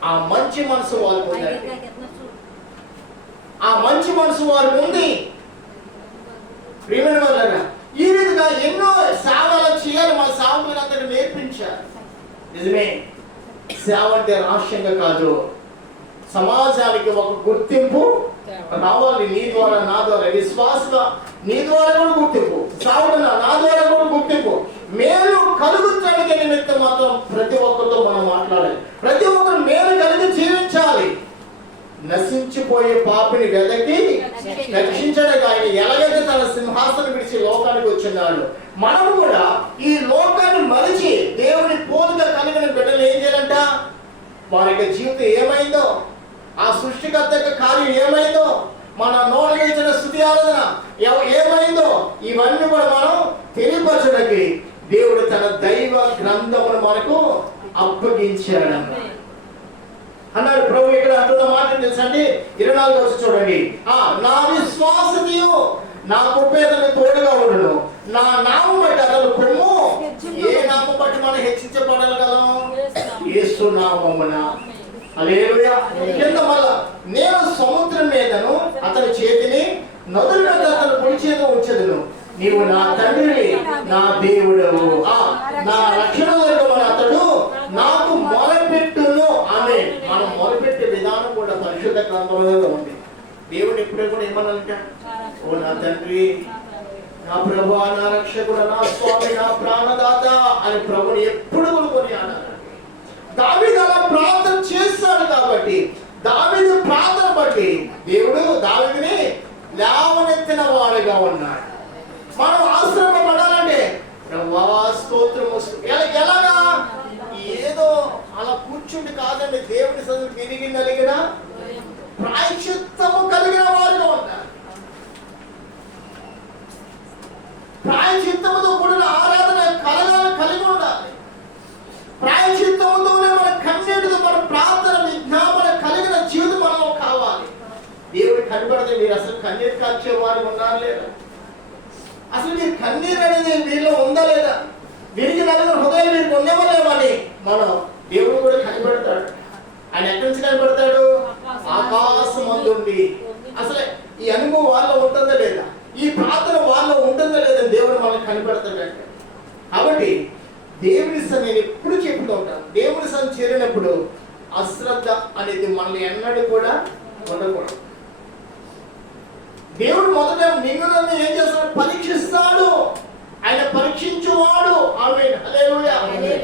ఆ మంచి మనసు వాళ్ళకు ఉందండి. ఆ మంచి మనసు వారికి ఉంది. ప్రియమైన వాళ్ళ ఈ విధంగా ఎన్నో సేవలు చేయాలి. మా సేవకులందరికీ నేర్పించారు. నిజమే, సేవ అంటే రహస్యంగా కాదు, సమాజానికి ఒక గుర్తింపు రావాలి. నీ ద్వారా, నా ద్వారా, విశ్వాసంగా నీ ద్వారా కూడా గుర్తింపు, సేవకుడు నా ద్వారా కూడా గుర్తింపు, మేలు కలుగుతానికి నిమిత్తం మాత్రం ప్రతి ఒక్కరితో మనం మాట్లాడాలి. ప్రతి ఒక్కరు మేలు కలిగి జీవించాలి. నశించిపోయే పాపిని వెదకి రక్షించడానికి ఆయన ఎలాగైతే తన సింహాసనం విడిచి లోకానికి వచ్చినాడు, మనం కూడా ఈ లోకాన్ని మరిచి దేవుని పోలిక కలిగిన బిడ్డలు ఏం చేయాలంట, వారి యొక్క జీవితం ఏమైందో, ఆ సృష్టికర్త యొక్క కార్యం ఏమైందో, మన నోటి ఇచ్చిన స్తుతి ఆరాధన ఏమైందో, ఇవన్నీ కూడా మనం తెలియపరచడానికి దేవుడు తన దైవ గ్రంథమును మనకు అప్పగించాడు అన్నాడు ప్రభు. ఇక్కడ అంటున్న మాట తెలుసండి, 24వ వచనం చూడండి. నా విశ్వాసతయు నా కృపేతను తోడుగా ఉండను, నా నామం బట్టి అతను కొమ్ము. ఏ నామం బట్టి మనం హెచ్చించబడగలం? యేసు నామమున. హల్లెలూయా. కింద మళ్ళా నేను సముద్రం మీదను అతని చేతిని నదుల మీద అతను పొడి చేత ఉంచెదను, నీవు నా తండ్రి, నా దేవుడవు, నా రక్షణవర్గమని అతడు నాకు మొరపెట్టును. ఆమె మనం మొరపెట్టే విధానం కూడా పరిశుద్ధ గ్రంథంలో ఉంది. దేవుడు ఎప్పుడే కూడా ఏమన్నాడంటే, ఓ నా తండ్రి, నా ప్రభువా, నా రక్షకుడు, నా స్వామి, నా ప్రాణదాత అని ప్రభుని ఎప్పుడు కొనుక్కొని అన్నారు. దావీదు అలా ప్రార్థన చేస్తాడు కాబట్టి, దావీదు ప్రార్థన బట్టి దేవుడు దావీదుని లేవనెత్తిన వాడుగా ఉన్నాడు. మనం ఆశ్రమపడాలంటే స్తోత్రము ఎలాగా, ఏదో అలా కూర్చుండి కాదండి, దేవుని సన్నిధికి తిరిగి నలిగిన ప్రాయశ్చిత్తము కలిగిన వారుగా ఉన్నారు. ప్రాయశ్చిత్తముతో కూడిన ఆరాధన కలిగి ఉండాలి. కనబడితే మీరు అసలు కన్నీరు కాల్చే వారు ఉన్నారా లేదా? అసలు మీరు కన్నీరు అనేది వీళ్ళు ఉందా లేదా? విరిగి నలుగురు హృదయాలు మీరు పొందేవలేమని మనం దేవుడు కూడా కనిపెడతాడు. ఆయన ఎక్కడి నుంచి కనబడతాడు? ఆకాశం అందుండి. అసలు ఈ అనుభవం వాళ్ళలో ఉంటుందా లేదా? ఈ ప్రార్థన వాళ్ళలో ఉంటుందా లేదా? దేవుడు మనకు కనిపెడతాడంటే. కాబట్టి దేవుని సన్ని నేను ఎప్పుడు చెప్తూ ఉంటాను, దేవుని సన్ని చేరినప్పుడు అశ్రద్ధ అనేది మనల్ని ఎన్నడూ కూడా ఉండకూడదు. దేవుడు మొదట నిన్ను నన్ను ఏం చేస్తాడు? పరీక్షిస్తాడు. ఆయన పరీక్షించువాడు. ఆమేన్, హల్లెలూయా.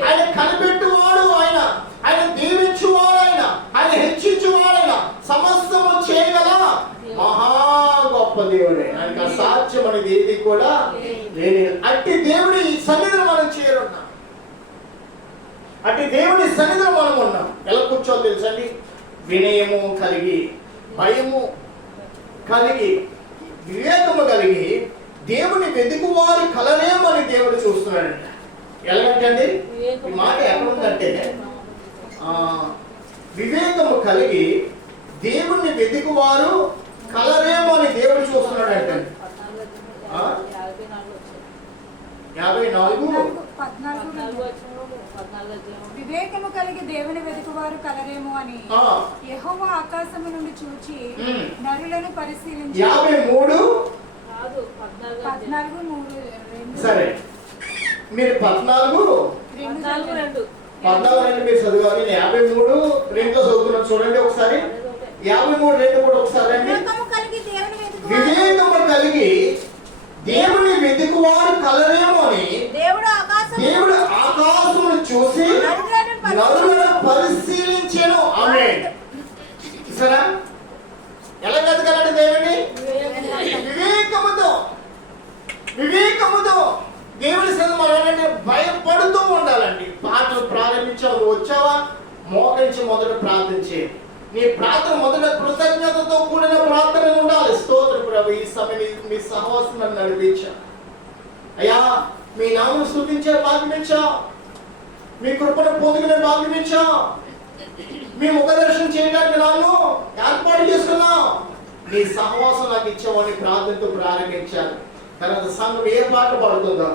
ఆయన కనిపెట్టువాడు. ఆయన దీవించువాడు. ఆయన హెచ్చించువాడు. ఆయన సమస్తము చేయగల మహా గొప్ప దేవుడే. ఆయనకు అసాధ్యం అనేది ఏది కూడా లేదు. అట్టి దేవుడి సన్నిధిలో మనం చేరున్నాం. అట్టి దేవుడి సన్నిధిలో మనం ఉన్నాం. ఎలా కూర్చోవాలి తెలుసండి? వినయము కలిగి, భయము కలిగి, వివేకము కలిగి దేవుని వెతుకువారి కలనేమని దేవుడు చూస్తున్నాడంట. ఎలాగంటే ఈ మాట ఎక్కడుందంటే, వివేకము కలిగి దేవుణ్ణి వెతుకువారు కలరేమో అని దేవుడు చూస్తున్నాడంట. 54 వివేకము కలిగి దేవుని వెతుకువారు కలరేమో అని యెహోవా ఆకాశము నుండి చూచి నరులను పరిశీలించి 53 సరే, మీరు 14:2 మీరు చదవాలి. 53:2 చదువుతున్నాను చూడండి ఒకసారి. 53:2 కూడా ఒకసారి అండి. వివేకము కలిగి దేవుని వెతుకువారు కలరేమో అని దేవుడు ఆకాశమును చూసి నరులను పరిశీలించెను. ఆమేన్. సరే, ఎలా వెతకాలంటే దేవుని వివేకముతో దేవుని సన్నిధిలో మనం ఏంటంటే భయపడుతూ ఉండాలండి. పాటలు ప్రారంభించావు, వచ్చావా, మోకరించి మొదట ప్రార్థించే. నీ ప్రార్థన మొదట కృతజ్ఞతతో కూడిన ప్రార్థన ఉండాలి. స్తోత్రం ప్రభు, ఈ సమయం మీ సహవాసం నన్ను నడిపించా అయ్యా, మీ నామం స్తుతించే భాగ్యమిచ్చా, మీ కృపను పొందుకునే భాగ్యమిచ్చా, మీ ముఖ దర్శనం చేయడానికి నన్ను ఏర్పాటు చేస్తున్నా, నీ సహవాసం నాకు ఇచ్చామని ప్రార్థనతో ప్రారంభించాలి. తర్వాత సంఘం ఏ పాట పాడుతుందో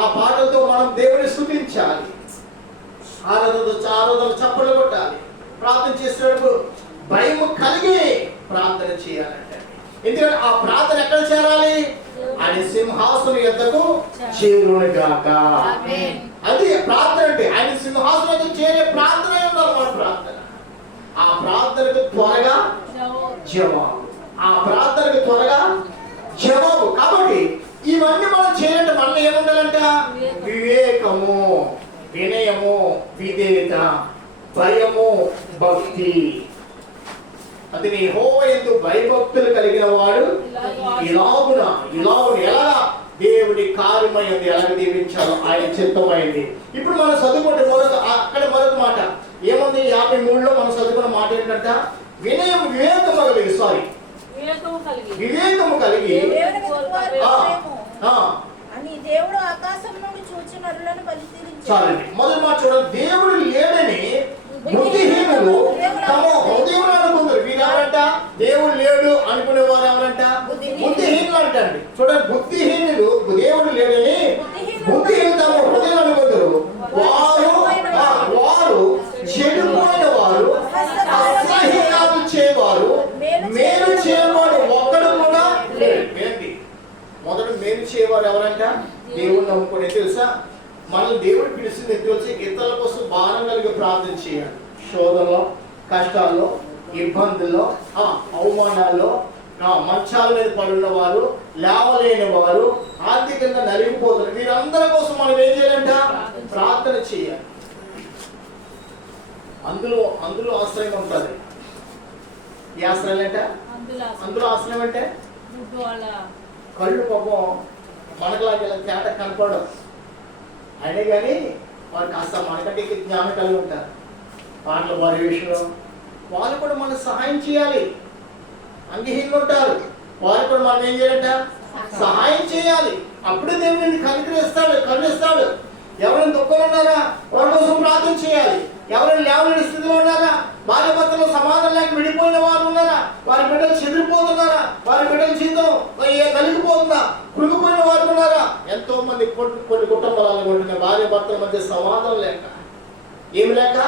ఆ పాటలతో మనం దేవుని స్తుతించాలి. ఆరాధనలు చప్పలు కొట్టాలి. ప్రార్థన చేసేటప్పుడు భయం కలిగి ప్రార్థన చేయాలంటే, ఎందుకంటే ఆ ప్రార్థన ఎక్కడ చేరాలి? ఆయన సింహాసనం యొద్దకు చేరును గాక. అది ప్రార్థన అంటే. ఆయన సింహాసనం యొద్దకు చేరే ప్రార్థన ఉండాలి మన ప్రార్థన. ఆ ప్రార్థనకు త్వరగా జవాబు. కాబట్టి ఇవన్నీ మనం చేయాలంటే మనలో ఏముండాలంట? వివేకము, వినయము, విధేయత, భయము, భక్తి. అది నీ యెహోవా యందు భయభక్తులు కలిగిన వాడు ఇలాగున ఎలా దేవుడి కార్యమైంది, ఎలా దీవించాలో ఆయన చిత్తమైంది. ఇప్పుడు మనం చదువుకుంటే అక్కడ మరొక మాట ఏముంది? 53లో మనం చదువుకున్న మాట ఏంటంట? వివేకము కలిగి దేవుడు ఆకాశం నుండి చూచి నరులను పరిశీలించాడు. చాలండి. మొదటి మాట చూడండి. దేవుడు లేడని బుద్ధిహీనులు తమ హృదయంలో అనుకుంటారు. వీరెవరంట? దేవుడు లేడు అనుకునేవారు ఎవరంట? బుద్ధిహీనులు అంటండి. చూడండి, బుద్ధిహీనులు దేవుడు లేడని బుద్ధిహీనులు తమ హృదయంలో అనుకుంటారు. వారు చెడిపోయిన వారు, అసహ్యాలు చేయవారు, మేలు చేయవాడు ఒక్కడు కూడా లేడు. మొదట మేలు చేయవారు ఎవరంట? దేవుడు నమ్ముకునే. తెలుసా, మనం దేవుడు పిలిచింది తెలిసి ఇతరుల కోసం భారం కలిగి ప్రార్థన చేయాలి. శోధనలో, కష్టాల్లో, ఇబ్బందుల్లో, అవమానాల్లో, మంచాల మీద పడున్న వారు, లేవలేని వారు, ఆర్థికంగా నలిగిపోతారు. వీరందరి కోసం మనం ఏం చేయాలంట? ప్రార్థన చేయాలి. అందులో ఆశ్రయం ఉంటుంది. ఏ ఆశ్రయం అంటే? అందులో ఆశ్రయం అంటే కళ్ళు పాపం మనకులాగా తేట కనపడవు. అయినా కానీ వారు కాస్త మనకంటే జ్ఞానం కలిగి ఉంటారు. పాటలు వారి విషయంలో వాళ్ళు కూడా మనకు సహాయం చేయాలి. అంగహీనులు ఉంటారు, వారు కూడా మనం ఏం చేయాలంట? సహాయం చేయాలి. అప్పుడే దేవుడిని కనిపిస్తాడు. ఎవరైనా దుఃఖంలో ఉన్నారా వారి కోసం ప్రార్థన చేయాలి. ఎవరైనా లేవలేని స్థితిలో ఉన్నారా భార్య భర్తలు సమాధానం లేక విడిపోయిన వారు ఉన్నారా? వారి బిడ్డలు చెదిరిపోతున్నారా? వారి బిడ్డల జీవితం నలిగిపోతుందా? కృంగిపోయిన వారు ఉన్నారా? ఎంతో మంది కొన్ని కుటుంబాలను ఉంటున్నాయి భార్య భర్తల మధ్య సమాధానం లేక. ఏమి లేక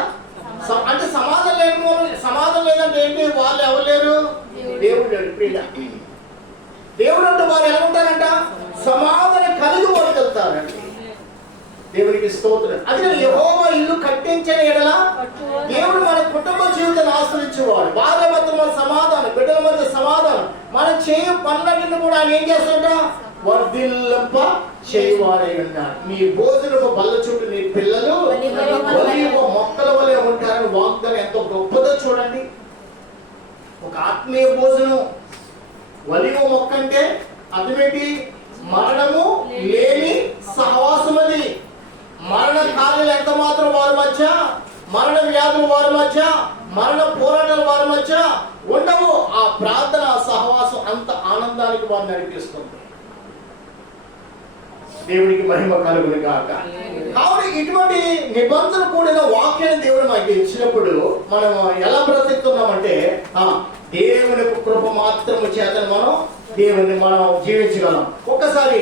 అంటే సమాధానం లేదంటే ఏంటి? వాళ్ళు ఎవరు లేరు? దేవుడు లేడు. ప్రియుడా, దేవుడు అంటే వారు ఎలా ఉంటారంట? సమాధానం కలిగి వాడుకెళ్తారండి. దేవునికి స్తోత్రం. అది యెహోవా ఇల్లు కట్టించిన ఎడల దేవుడు మన కుటుంబ జీవితాన్ని ఆశ్రయించేవాడు. భార్య భర్తల మధ్య సమాధానం, బిడ్డల మధ్య సమాధానం, మనం చేయు పనులన్నింటినీ కూడా ఆయన ఏం చేస్తాడ? వర్ధిల్లింప చేయవాడై ఉన్నాడు. నీ భోజనపు బల్ల చుట్టూ నీ పిల్లలు ఒలీవ మొక్కల వలె ఉంటారని వాగ్దానం ఎంతో గొప్పదో చూడండి. ఒక ఆత్మీయ భోజనం. ఒలీవ మొక్క అంటే అర్థమేంటి? మరణము లేని సహవాసం. అది మరణ కార్యాలు ఎంత మాత్రం వారి మధ్య, మరణ వ్యాధులు వారి మధ్య, మరణ పోరాటాలు వారి మధ్య ఉండవు. ఆ ప్రార్థన సహవాసం అంత ఆనందానికి వారిని నడిపిస్తుంది. దేవునికి మహిమ కలుగును గాక. కావున ఇటువంటి నిబంధన కూడిన వాక్యాన్ని దేవుడు మనకి ఇచ్చినప్పుడు మనం ఎలా బ్రతుకుతున్నామంటే దేవుని కృప మాత్రము చేత మనం జీవించగలం. ఒక్కసారి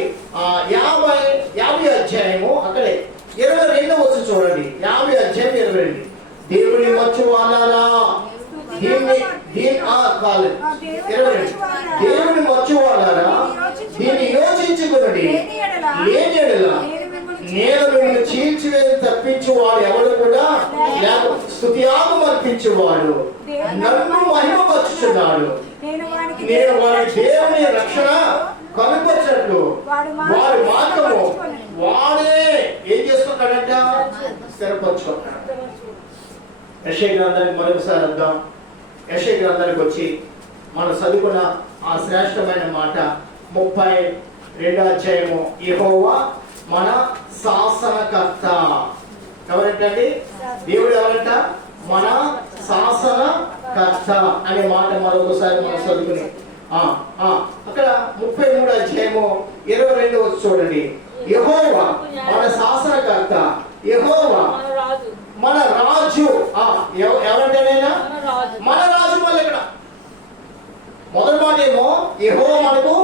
50 అధ్యాయము అక్కడే 22 వచ్చి చూడండి. 50 అధ్యాయం 22. దేవుని మచ్చు వాళ్ళారా, దేవుని మచ్చు వాళ్ళారా, దీన్ని యోచించుకునండి. లేని ఎడల నేను నిన్ను చీల్చివేసి తప్పించువాడు ఎవడు కూడా లేక స్తుతియాగం అర్పించువాడు నన్ను మహిమపరుచుచున్నాడు. నేను వారి దేవుని రక్షణ కనుపరిచినట్లు వారి మార్గము వాడే ఏం చేస్తున్నాడంట? స్థిరపరచుకుంటాడు. యెషయా గ్రంథానికి మరొకసారి వద్దాం. యెషయా గ్రంథానికి వచ్చి మనం చదువుకున్న ఆ శ్రేష్టమైన మాట 32వ అధ్యాయము. యెహోవా మన శాసనకర్త. ఎవరంటండి? దేవుడు ఎవరంట? మన శాసనకర్త అనే మాట మరొకసారి మనం చదువుకుని అక్కడ 33వ అధ్యాయము 22 వచ్చి చూడండి. యెహోవా మన శాసనకర్త, యెహోవా మన రాజు. ఎవరంటేనైనా మన రాజు. మళ్ళీ ఇక్కడ మొదటి మాట ఏమో యెహోవా మనకు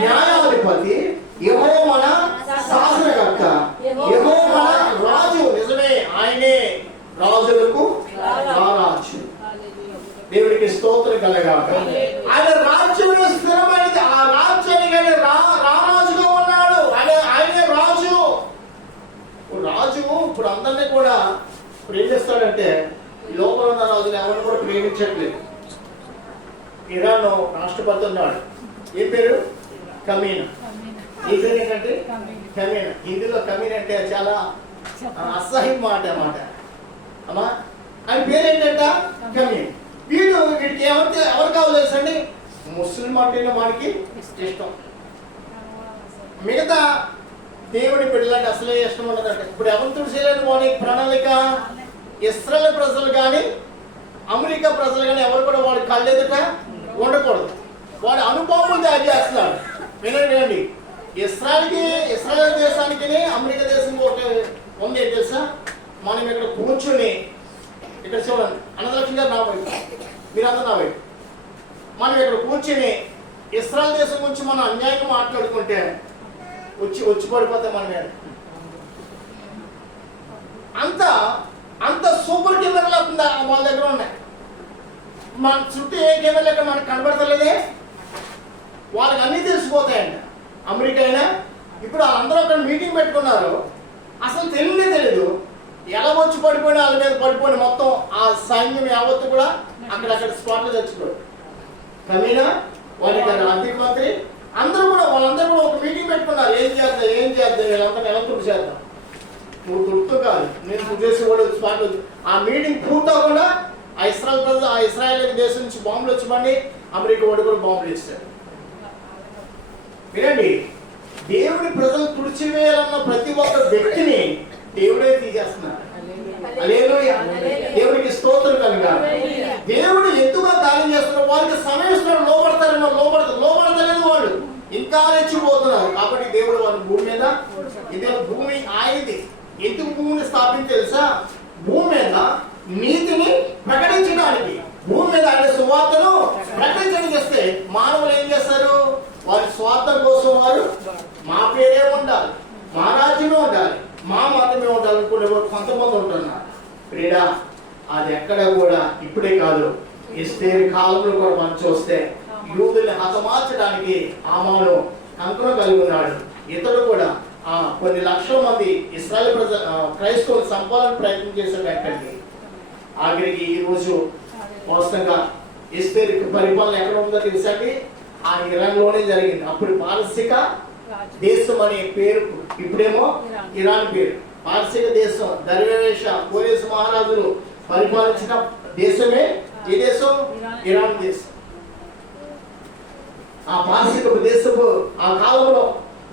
న్యాయాధిపతి, యెహోవా మన శాసనకర్త, యెహోవా మన రాజు. నిజమే, ఆయనే రాజులకు రాజు. దేవుడికి స్తోత్రం కలగాక. ఆయన రాజ్యం స్థిరమైనది. ఆ రాజ్యానికి ఆయన రారాజుగా ఉన్నాడు. ఆయనే రాజు. రాజు ఇప్పుడు అందరినీ కూడా ఇప్పుడు ఏం చేస్తాడంటే లోపల ఉన్న రాజుని ఎవరిని కూడా ప్రేమించట్లేదు. ఇరాన్ రాష్ట్రపతి ఉన్నాడు. ఏ పేరు? కమీనా. ఈ పేరు ఏంటంటే కమీనా. హిందీలో కమీనా అంటే చాలా అసహ్యం మాట అన్నమాట. అమ్మా ఆయన పేరు ఏంటంట? కమీనా. వీడికి ఎవరు కావాలి తెలుసండి? ముస్లిం అంటేనే వాడికి ఇష్టం. మిగతా దేవుని బిడ్డలంటే అసలే ఇష్టం ఉండదంట. ఇప్పుడు ఎవరు చేయలేదు వాడి ప్రణాళిక. ఇశ్రాయేల్ ప్రజలు కానీ అమెరికా ప్రజలు కానీ ఎవరు కూడా వాడి కళ్ళెదుట ఉండకూడదు. వాడి అనుభవం తయారు చేస్తున్నాడు. వినండి, ఇశ్రాయేల్ దేశానికి అమెరికా దేశం ఒకటి ఉంది. ఏంటి తెలుసా? మనం ఇక్కడ కూర్చుని ఇక్కడ చూడండి, అన్నదలక్ష్మి గారు నా వైపు, మీరందరూ నా వైపు. మనం ఇక్కడ కూర్చుని ఇశ్రాయేల్ దేశం గురించి మనం అన్యాయంగా మాట్లాడుకుంటే వచ్చి పడిపోతాం మన మీద. అంత సూపర్ కెమెరాలు అవుతుందా వాళ్ళ దగ్గర ఉన్నాయి. మన చుట్టూ ఏ కెమెరా లెక్క మనకు కనబడతలేదే. వాళ్ళకి అన్నీ తెలిసిపోతాయంట. అమెరికా అయినా ఇప్పుడు వాళ్ళందరూ అక్కడ మీటింగ్ పెట్టుకున్నారు. అసలు తెలియదు ఎలా వచ్చి పడిపోయినా వాళ్ళ మీద పడిపోయి మొత్తం ఆ సైన్యం యావత్తు కూడా అక్కడక్కడ స్పాట్లో చచ్చిపోయాడు. కమీనా వాళ్ళకి ఆర్థిక మంత్రి వాళ్ళందరూ కూడా ఒక మీటింగ్ పెట్టుకున్నారు. ఏం చేద్దాం వీళ్ళంతా ఎలా తుడి చేద్దాం. నువ్వు తుడుతూ కాదు, నేను చేసి కూడా స్పాట్. ఆ మీటింగ్ పూర్తవకుండా ఆ ఇస్రాయేల్ దేశం నుంచి బాంబులు వచ్చి పండి అమెరికా వాడు కూడా బాంబులు ఇస్తాడు. వినండి, దేవుడి ప్రజలు తుడిచివేయాలన్న ప్రతి ఒక్క వ్యక్తిని దేవుడే తీసేస్తున్నారు. హల్లెలూయా. దేవుడికి స్తోత్రం కలుగాలి. దేవుడు ఎందుకు కార్యం చేస్తున్నారు? వారికి సమయం లోపడతారేమో, లోపడతలేదు. వాళ్ళు ఇంకా రెచ్చిపోతున్నారు. కాబట్టి దేవుడు వాళ్ళ భూమి మీద, ఇదే భూమి ఆయనది. ఎందుకు భూమిని స్థాపించి తెలుసా? భూమి మీద నీతిని ప్రకటించడానికి, భూమి మీద ఆయన సువార్తను ప్రకటించడానికి వస్తే మానవులు ఏం చేస్తారు? వారి స్వార్థం కోసం వారు మా పేరే ఉండాలి, మా రాజ్యమే ఉండాలి, మా మతమే ఉండాలి అనుకునే కొంతమంది ఉంటున్నారు. ప్రియుడా, అది ఎక్కడ కూడా ఇప్పుడే కాదు, ఎస్తేరు కాలంలో కూడా మనం చూస్తే యూదుల్ని హతమార్చడానికి హామాను కంకణం కలిగి ఉన్నాడు. ఇతడు కూడా కొన్ని లక్షల మంది ఇశ్రాయేల్ క్రైస్తవులు సంపాదన ప్రయత్నం చేశాడు. ఎక్కడికి ఆఖరికి ఈ రోజు వాస్తవంగా ఎస్తేరు పరిపాలన ఎక్కడ ఉందో తెలుసండి, ఆ ఇరాన్ లోనే జరిగింది. అప్పుడు పారసిక దేశం అనే పేరు, ఇప్పుడేమో ఇరాన్ పేరు. పారసిక దేశం దర్వేష కోరేసు మహారాజులు పరిపాలించిన దేశమే ఏ దేశం? ఇరాన్ దేశం. ఆ పారసిక దేశపు ఆ కాలంలో,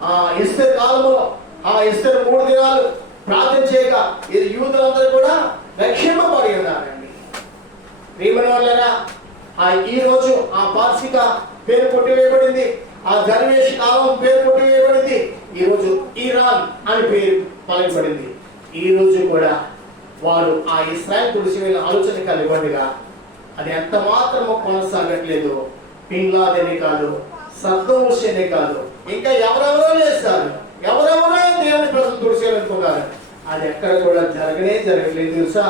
ఆ ఎస్తేరు కాలంలో, ఆ ఎస్తేరు 3 దినాలు ప్రార్థన చేయక ఇది యూదులందరూ కూడా రక్షింపబడి ఉన్నారండి. ప్రియమైన వాళ్ళరా, ఈ రోజు ఆ పారసిక పేరు కొట్టివేయబడింది, ఆ దర్వేష కాలం పేరు కొట్టివేయబడింది. ఈ రోజు ఇరాన్ అని పేరు పలకబడింది. ఈ రోజు కూడా వారు ఆ ఇశ్రాయేల్ తుడిసివేల ఆలోచన కలిగినట్టుగా అది ఎంత మాత్రమో కొనసాగట్లేదు. బిన్ లాదెనే కాదు, సద్దాం హుస్సేనే కాదు, ఇంకా ఎవరెవరో చేస్తారు, ఎవరెవరో దేవుని ప్రజలు తుడిసేయాలనుకున్నారు. అది ఎక్కడ కూడా జరగలేదు తెలుసా?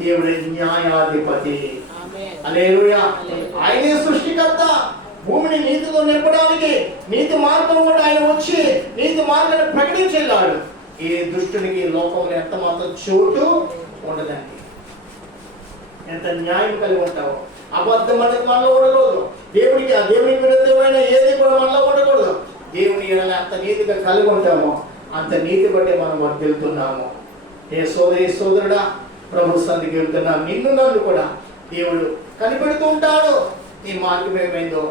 దేవుడి న్యాయాధిపతి, హల్లెలూయా. ఆయనే సృష్టికర్త. భూమిని నీతితో నింపడానికి నీతి మార్గం కూడా ఆయన వచ్చి నీతి మార్గాన్ని ప్రకటించేలాడు. ఏ దుష్టునికి లోకంలో ఎంత మాత్రం చోటు ఉండదండి. ఎంత న్యాయం కలిగి ఉంటావో, అబద్ధం అనేది మనలో ఉండకూడదు. దేవునికి విరుద్ధమైన ఏది కూడా మనలో ఉండకూడదు. దేవుని ఎంత నీతిగా కలిగి ఉంటామో అంత నీతి బట్టి మనం వర్ధిల్లుతున్నాము. ఏ సోదరుడా, ప్రభు సన్నిధికి వెళ్తున్నా నిన్ను నన్ను కూడా దేవుడు కనిపెడుతూ ఉంటాడు. నీ మార్గం ఏమైందో.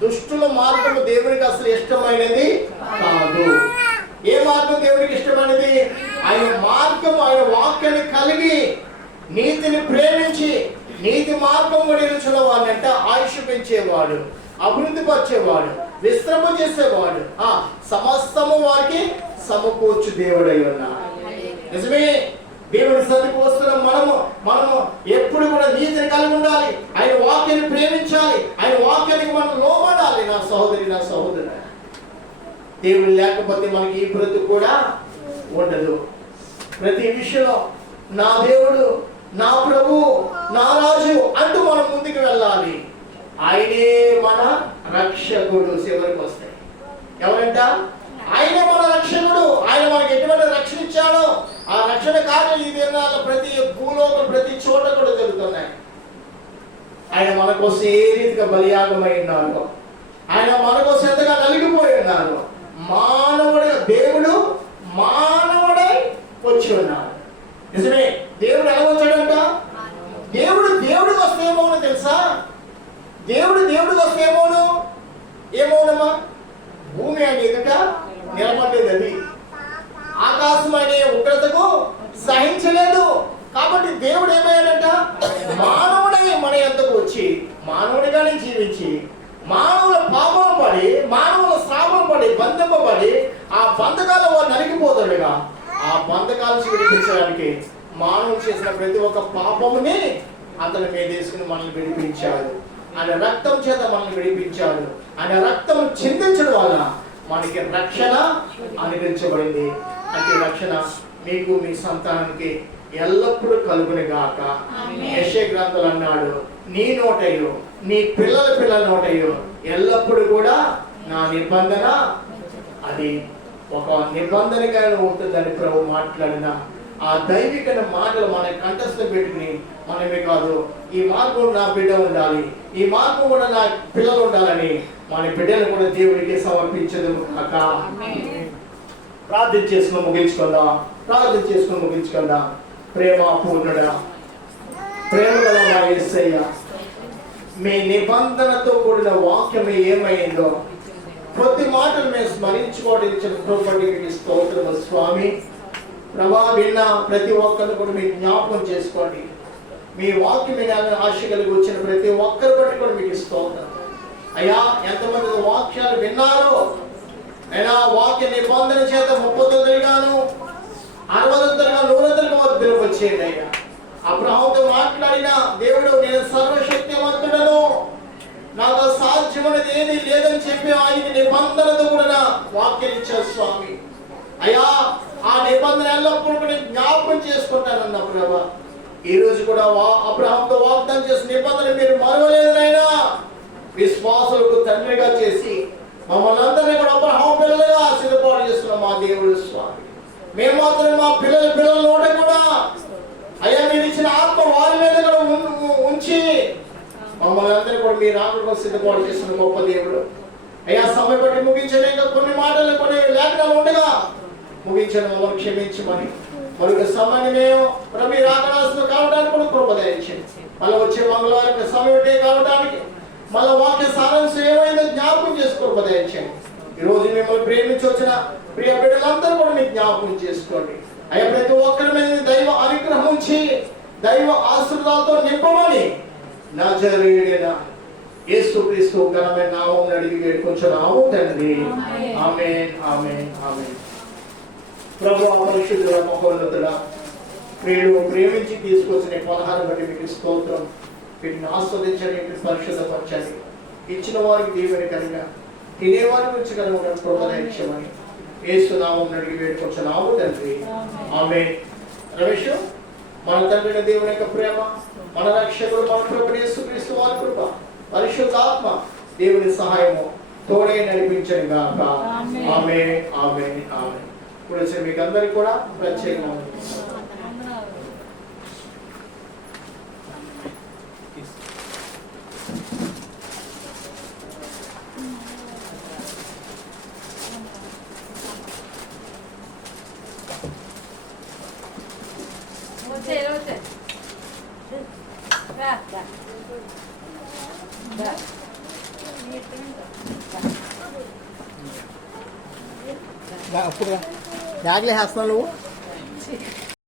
దుష్టుల మార్గము దేవునికి అసలు ఇష్టమైనది కాదు. ఏ మార్గం దేవునికి ఇష్టమైనది? ఆయన మార్గం, ఆయన వాక్యాన్ని కలిగి నీతిని ప్రేమించి నీతి మార్గం కూడా నిలిచిన వాడిని ఆయుష్ పెంచేవాడు, అభివృద్ధి పరిచేవాడు, విశ్రమ చేసేవాడు, సమస్తము వారికి సమకూర్చు దేవుడై ఉన్నాడు. నిజమే. దేవుని సన్నిధికి వస్తున్న మనము ఎప్పుడు కూడా నీతిని కలిగి ఉండాలి. ఆయన వాక్యాన్ని ప్రేమించాలి. ఆయన వాక్యానికి మనం లోబడాలి. నా సహోదరి, నా సహోదరుడు, దేవుడు లేకపోతే మనకి ఈ బ్రతుకు కూడా ఉండదు. ప్రతి విషయంలో నా దేవుడు, నా ప్రభు, నా రాజు అంటూ మనం ముందుకు వెళ్ళాలి. ఆయనే మన రక్షకుడు. చివరికి వస్తాయి ఎవరంట? ఆయనే మన రక్షకుడు. ఆయన మనకి ఎటువంటి రక్షణ ఇచ్చాడో ఆ రక్షణ కార్యాలు ఈ దినాల్లో ప్రతి భూలోకం ప్రతి చోట కూడా జరుగుతున్నాయి. ఆయన మన కోసం ఏ రీతిగా బలియాగమై ఉన్నారు, ఆయన మన కోసం ఎంతగా నలిగిపోయి ఉన్నారు. మానవుడిగా దేవుడు మానవుడై వచ్చి ఉన్నాడు. నిజమే. దేవుడు ఎలా వచ్చాడంట? దేవుడికి వస్తే ఏమోనో తెలుసా? దేవుడికి వస్తే ఏమోనమ్మా? భూమి ఆయన ఎదుట నిలబడలేదు. అది ఆకాశం అనే ఉగ్రతకు సహించలేదు. కాబట్టి దేవుడు ఏమయ్యాడంట? మానవుడై మన యొద్దకు వచ్చి మానవుడిగానే జీవించి మానవుల పాపం పడి మానవుల శ్రాపం పడి బంధింపబడి ఆ బంధకాలు వారు నలిగిపోతాడుగా. ఆ బంధకాలు విడిపించడానికి మానవుడు చేసిన ప్రతి ఒక్క పాపముని అతని మీద వేసుకుని మనల్ని విడిపించాడు. ఆయన రక్తం చేత మనల్ని విడిపించాడు. ఆయన రక్తం చిందించడం వల్ల మనకి రక్షణ అనుగ్రహించబడింది. అతి రక్షణ మీకు మీ సంతానానికి ఎల్లప్పుడూ కలుగుని గాక. యెషయా గ్రంథంలో అన్నాడు, నీ నోటయ్యో నీ పిల్లల నోటయ్యో ఎల్లప్పుడూ కూడా నా నిబంధన, అది ఒక నిబంధనగా ఉంటుందని ప్రభు మాట్లాడిన ఆ దైవిక మాటలు మన కంఠస్థం పెట్టుకుని మనమే కాదు, ఈ మార్గం నా బిడ్డ ఉండాలి, ఈ మార్గం కూడా నా పిల్లలు ఉండాలని మన బిడ్డను కూడా దేవుడికి సమర్పించదు కాక. ప్రార్థన చేసుకుని ముగించుకుందాం. ప్రేమ పూర్ణుడా, ప్రేమ గల మా యేసయ్య, మీ నిబంధనతో కూడిన వాక్యం ఏమైందో ప్రతి మాటలు మేము స్మరించుకోవడానికి స్తోత్రము స్వామి. ప్రభా, విన్న ప్రతి ఒక్కరిని కూడా మీకు జ్ఞాపకం చేసుకోండి. మీ వాక్యం మీద ఆశ కలిగి వచ్చిన ప్రతి ఒక్కరి బట్టి కూడా మీకు స్తోత్రం అయ్యా. ఎంతమంది వాక్యాలు విన్నారో అయినా వాక్య నిబంధన చేత 39 గాను 60 100 వారు వచ్చేయండి అయ్యా. అబ్రహాముతో మాట్లాడిన దేవుడు, నేను సర్వశక్తివంతుడను, నాకు అసాధ్యమైనది ఏది లేదని చెప్పి ఆయన నిబంధనతో కూడా వాక్యం ఇచ్చారు స్వామి. అయ్యా, ఆ నిబంధన ఎల్లప్పుడూ నేను జ్ఞాపకం చేసుకుంటానన్న ప్రభా. ఈ రోజు కూడా అబ్రహాంతో వాగ్దానం చేసిన నిబంధన మీరు మరవలేదు నాయనా. విశ్వాసులకు తండ్రిగా చేసి మమ్మల్ని అందరినీ కూడా అబ్రహాం పిల్లలుగా సిద్ధపాటు చేస్తున్నాం మా దేవుడు స్వామి. మేము మాత్రం మా పిల్లల నోట కూడా అయ్యా మీరు ఇచ్చిన ఆత్మ వారి మీద కూడా ఉంచి మమ్మల్ని అందరినీ కూడా మీరు ఆత్మకు సిద్ధపాటు చేస్తున్న గొప్ప దేవుడు. అయ్యా, సమయం బట్టి ముగించలేక కొన్ని మాటలు కొన్ని లేఖనాలు ఉండగా ముగించడం మమ్మల్ని క్షమించమని, మరొక సమయాన్ని మేము ప్రభు రాకడాల్సిన కావడానికి కూడా కృప దయచేయండి. మళ్ళీ వచ్చే మంగళవారం సమయం కావడానికి మళ్ళీ వాక్య సారాంశం ఏమైందో జ్ఞాపకం చేసి కృప దయచేయండి. ఈ రోజు మిమ్మల్ని ప్రేమించి వచ్చిన ప్రియ బిడ్డలందరూ కూడా మీకు జ్ఞాపకం చేసుకోండి. అయ్యా, ప్రతి ఒక్కరి మీద దైవ అనుగ్రహం ఉంచి దైవ ఆశీర్వాదాలతో నింపమని నజరేయుడైన యేసుక్రీస్తు ఘనమైన నామమున అడిగి వేడుకొంచున్నాము తండ్రి. ఆమేన్, ఆమేన్, ఆమేన్. ప్రభువా, పరిశుద్ధుడా, మహోన్నతుడా, ప్రియుడు ప్రేమించి తీసుకొచ్చిన పలహారం బట్టి మీకు స్తోత్రం. వీటిని ఆస్వాదించండి, వీటిని పరిశుద్ధపరచండి. ఇచ్చిన వారికి దీవెన కలిగా తినేవారి గురించి కనుక కృపదయమని యేసు నామమున అడిగి వేడుకొంచున్నాము తండ్రి. ఆమేన్. రమేష్, మన తండ్రి దేవుని యొక్క ప్రేమ, మన రక్షకుడు మన ప్రభువు యేసుక్రీస్తు వారి కృప, పరిశుద్ధాత్మ దేవుని సహాయము తోడే నడిపించండి గాక. ఆమేన్, ఆమేన్, ఆమేన్. ఇప్పుడు వచ్చే మీకు అందరికి కూడా ప్రత్యేకమైన అప్పుడు బ్యాగ్లే వేస్తున్నావు నువ్వు.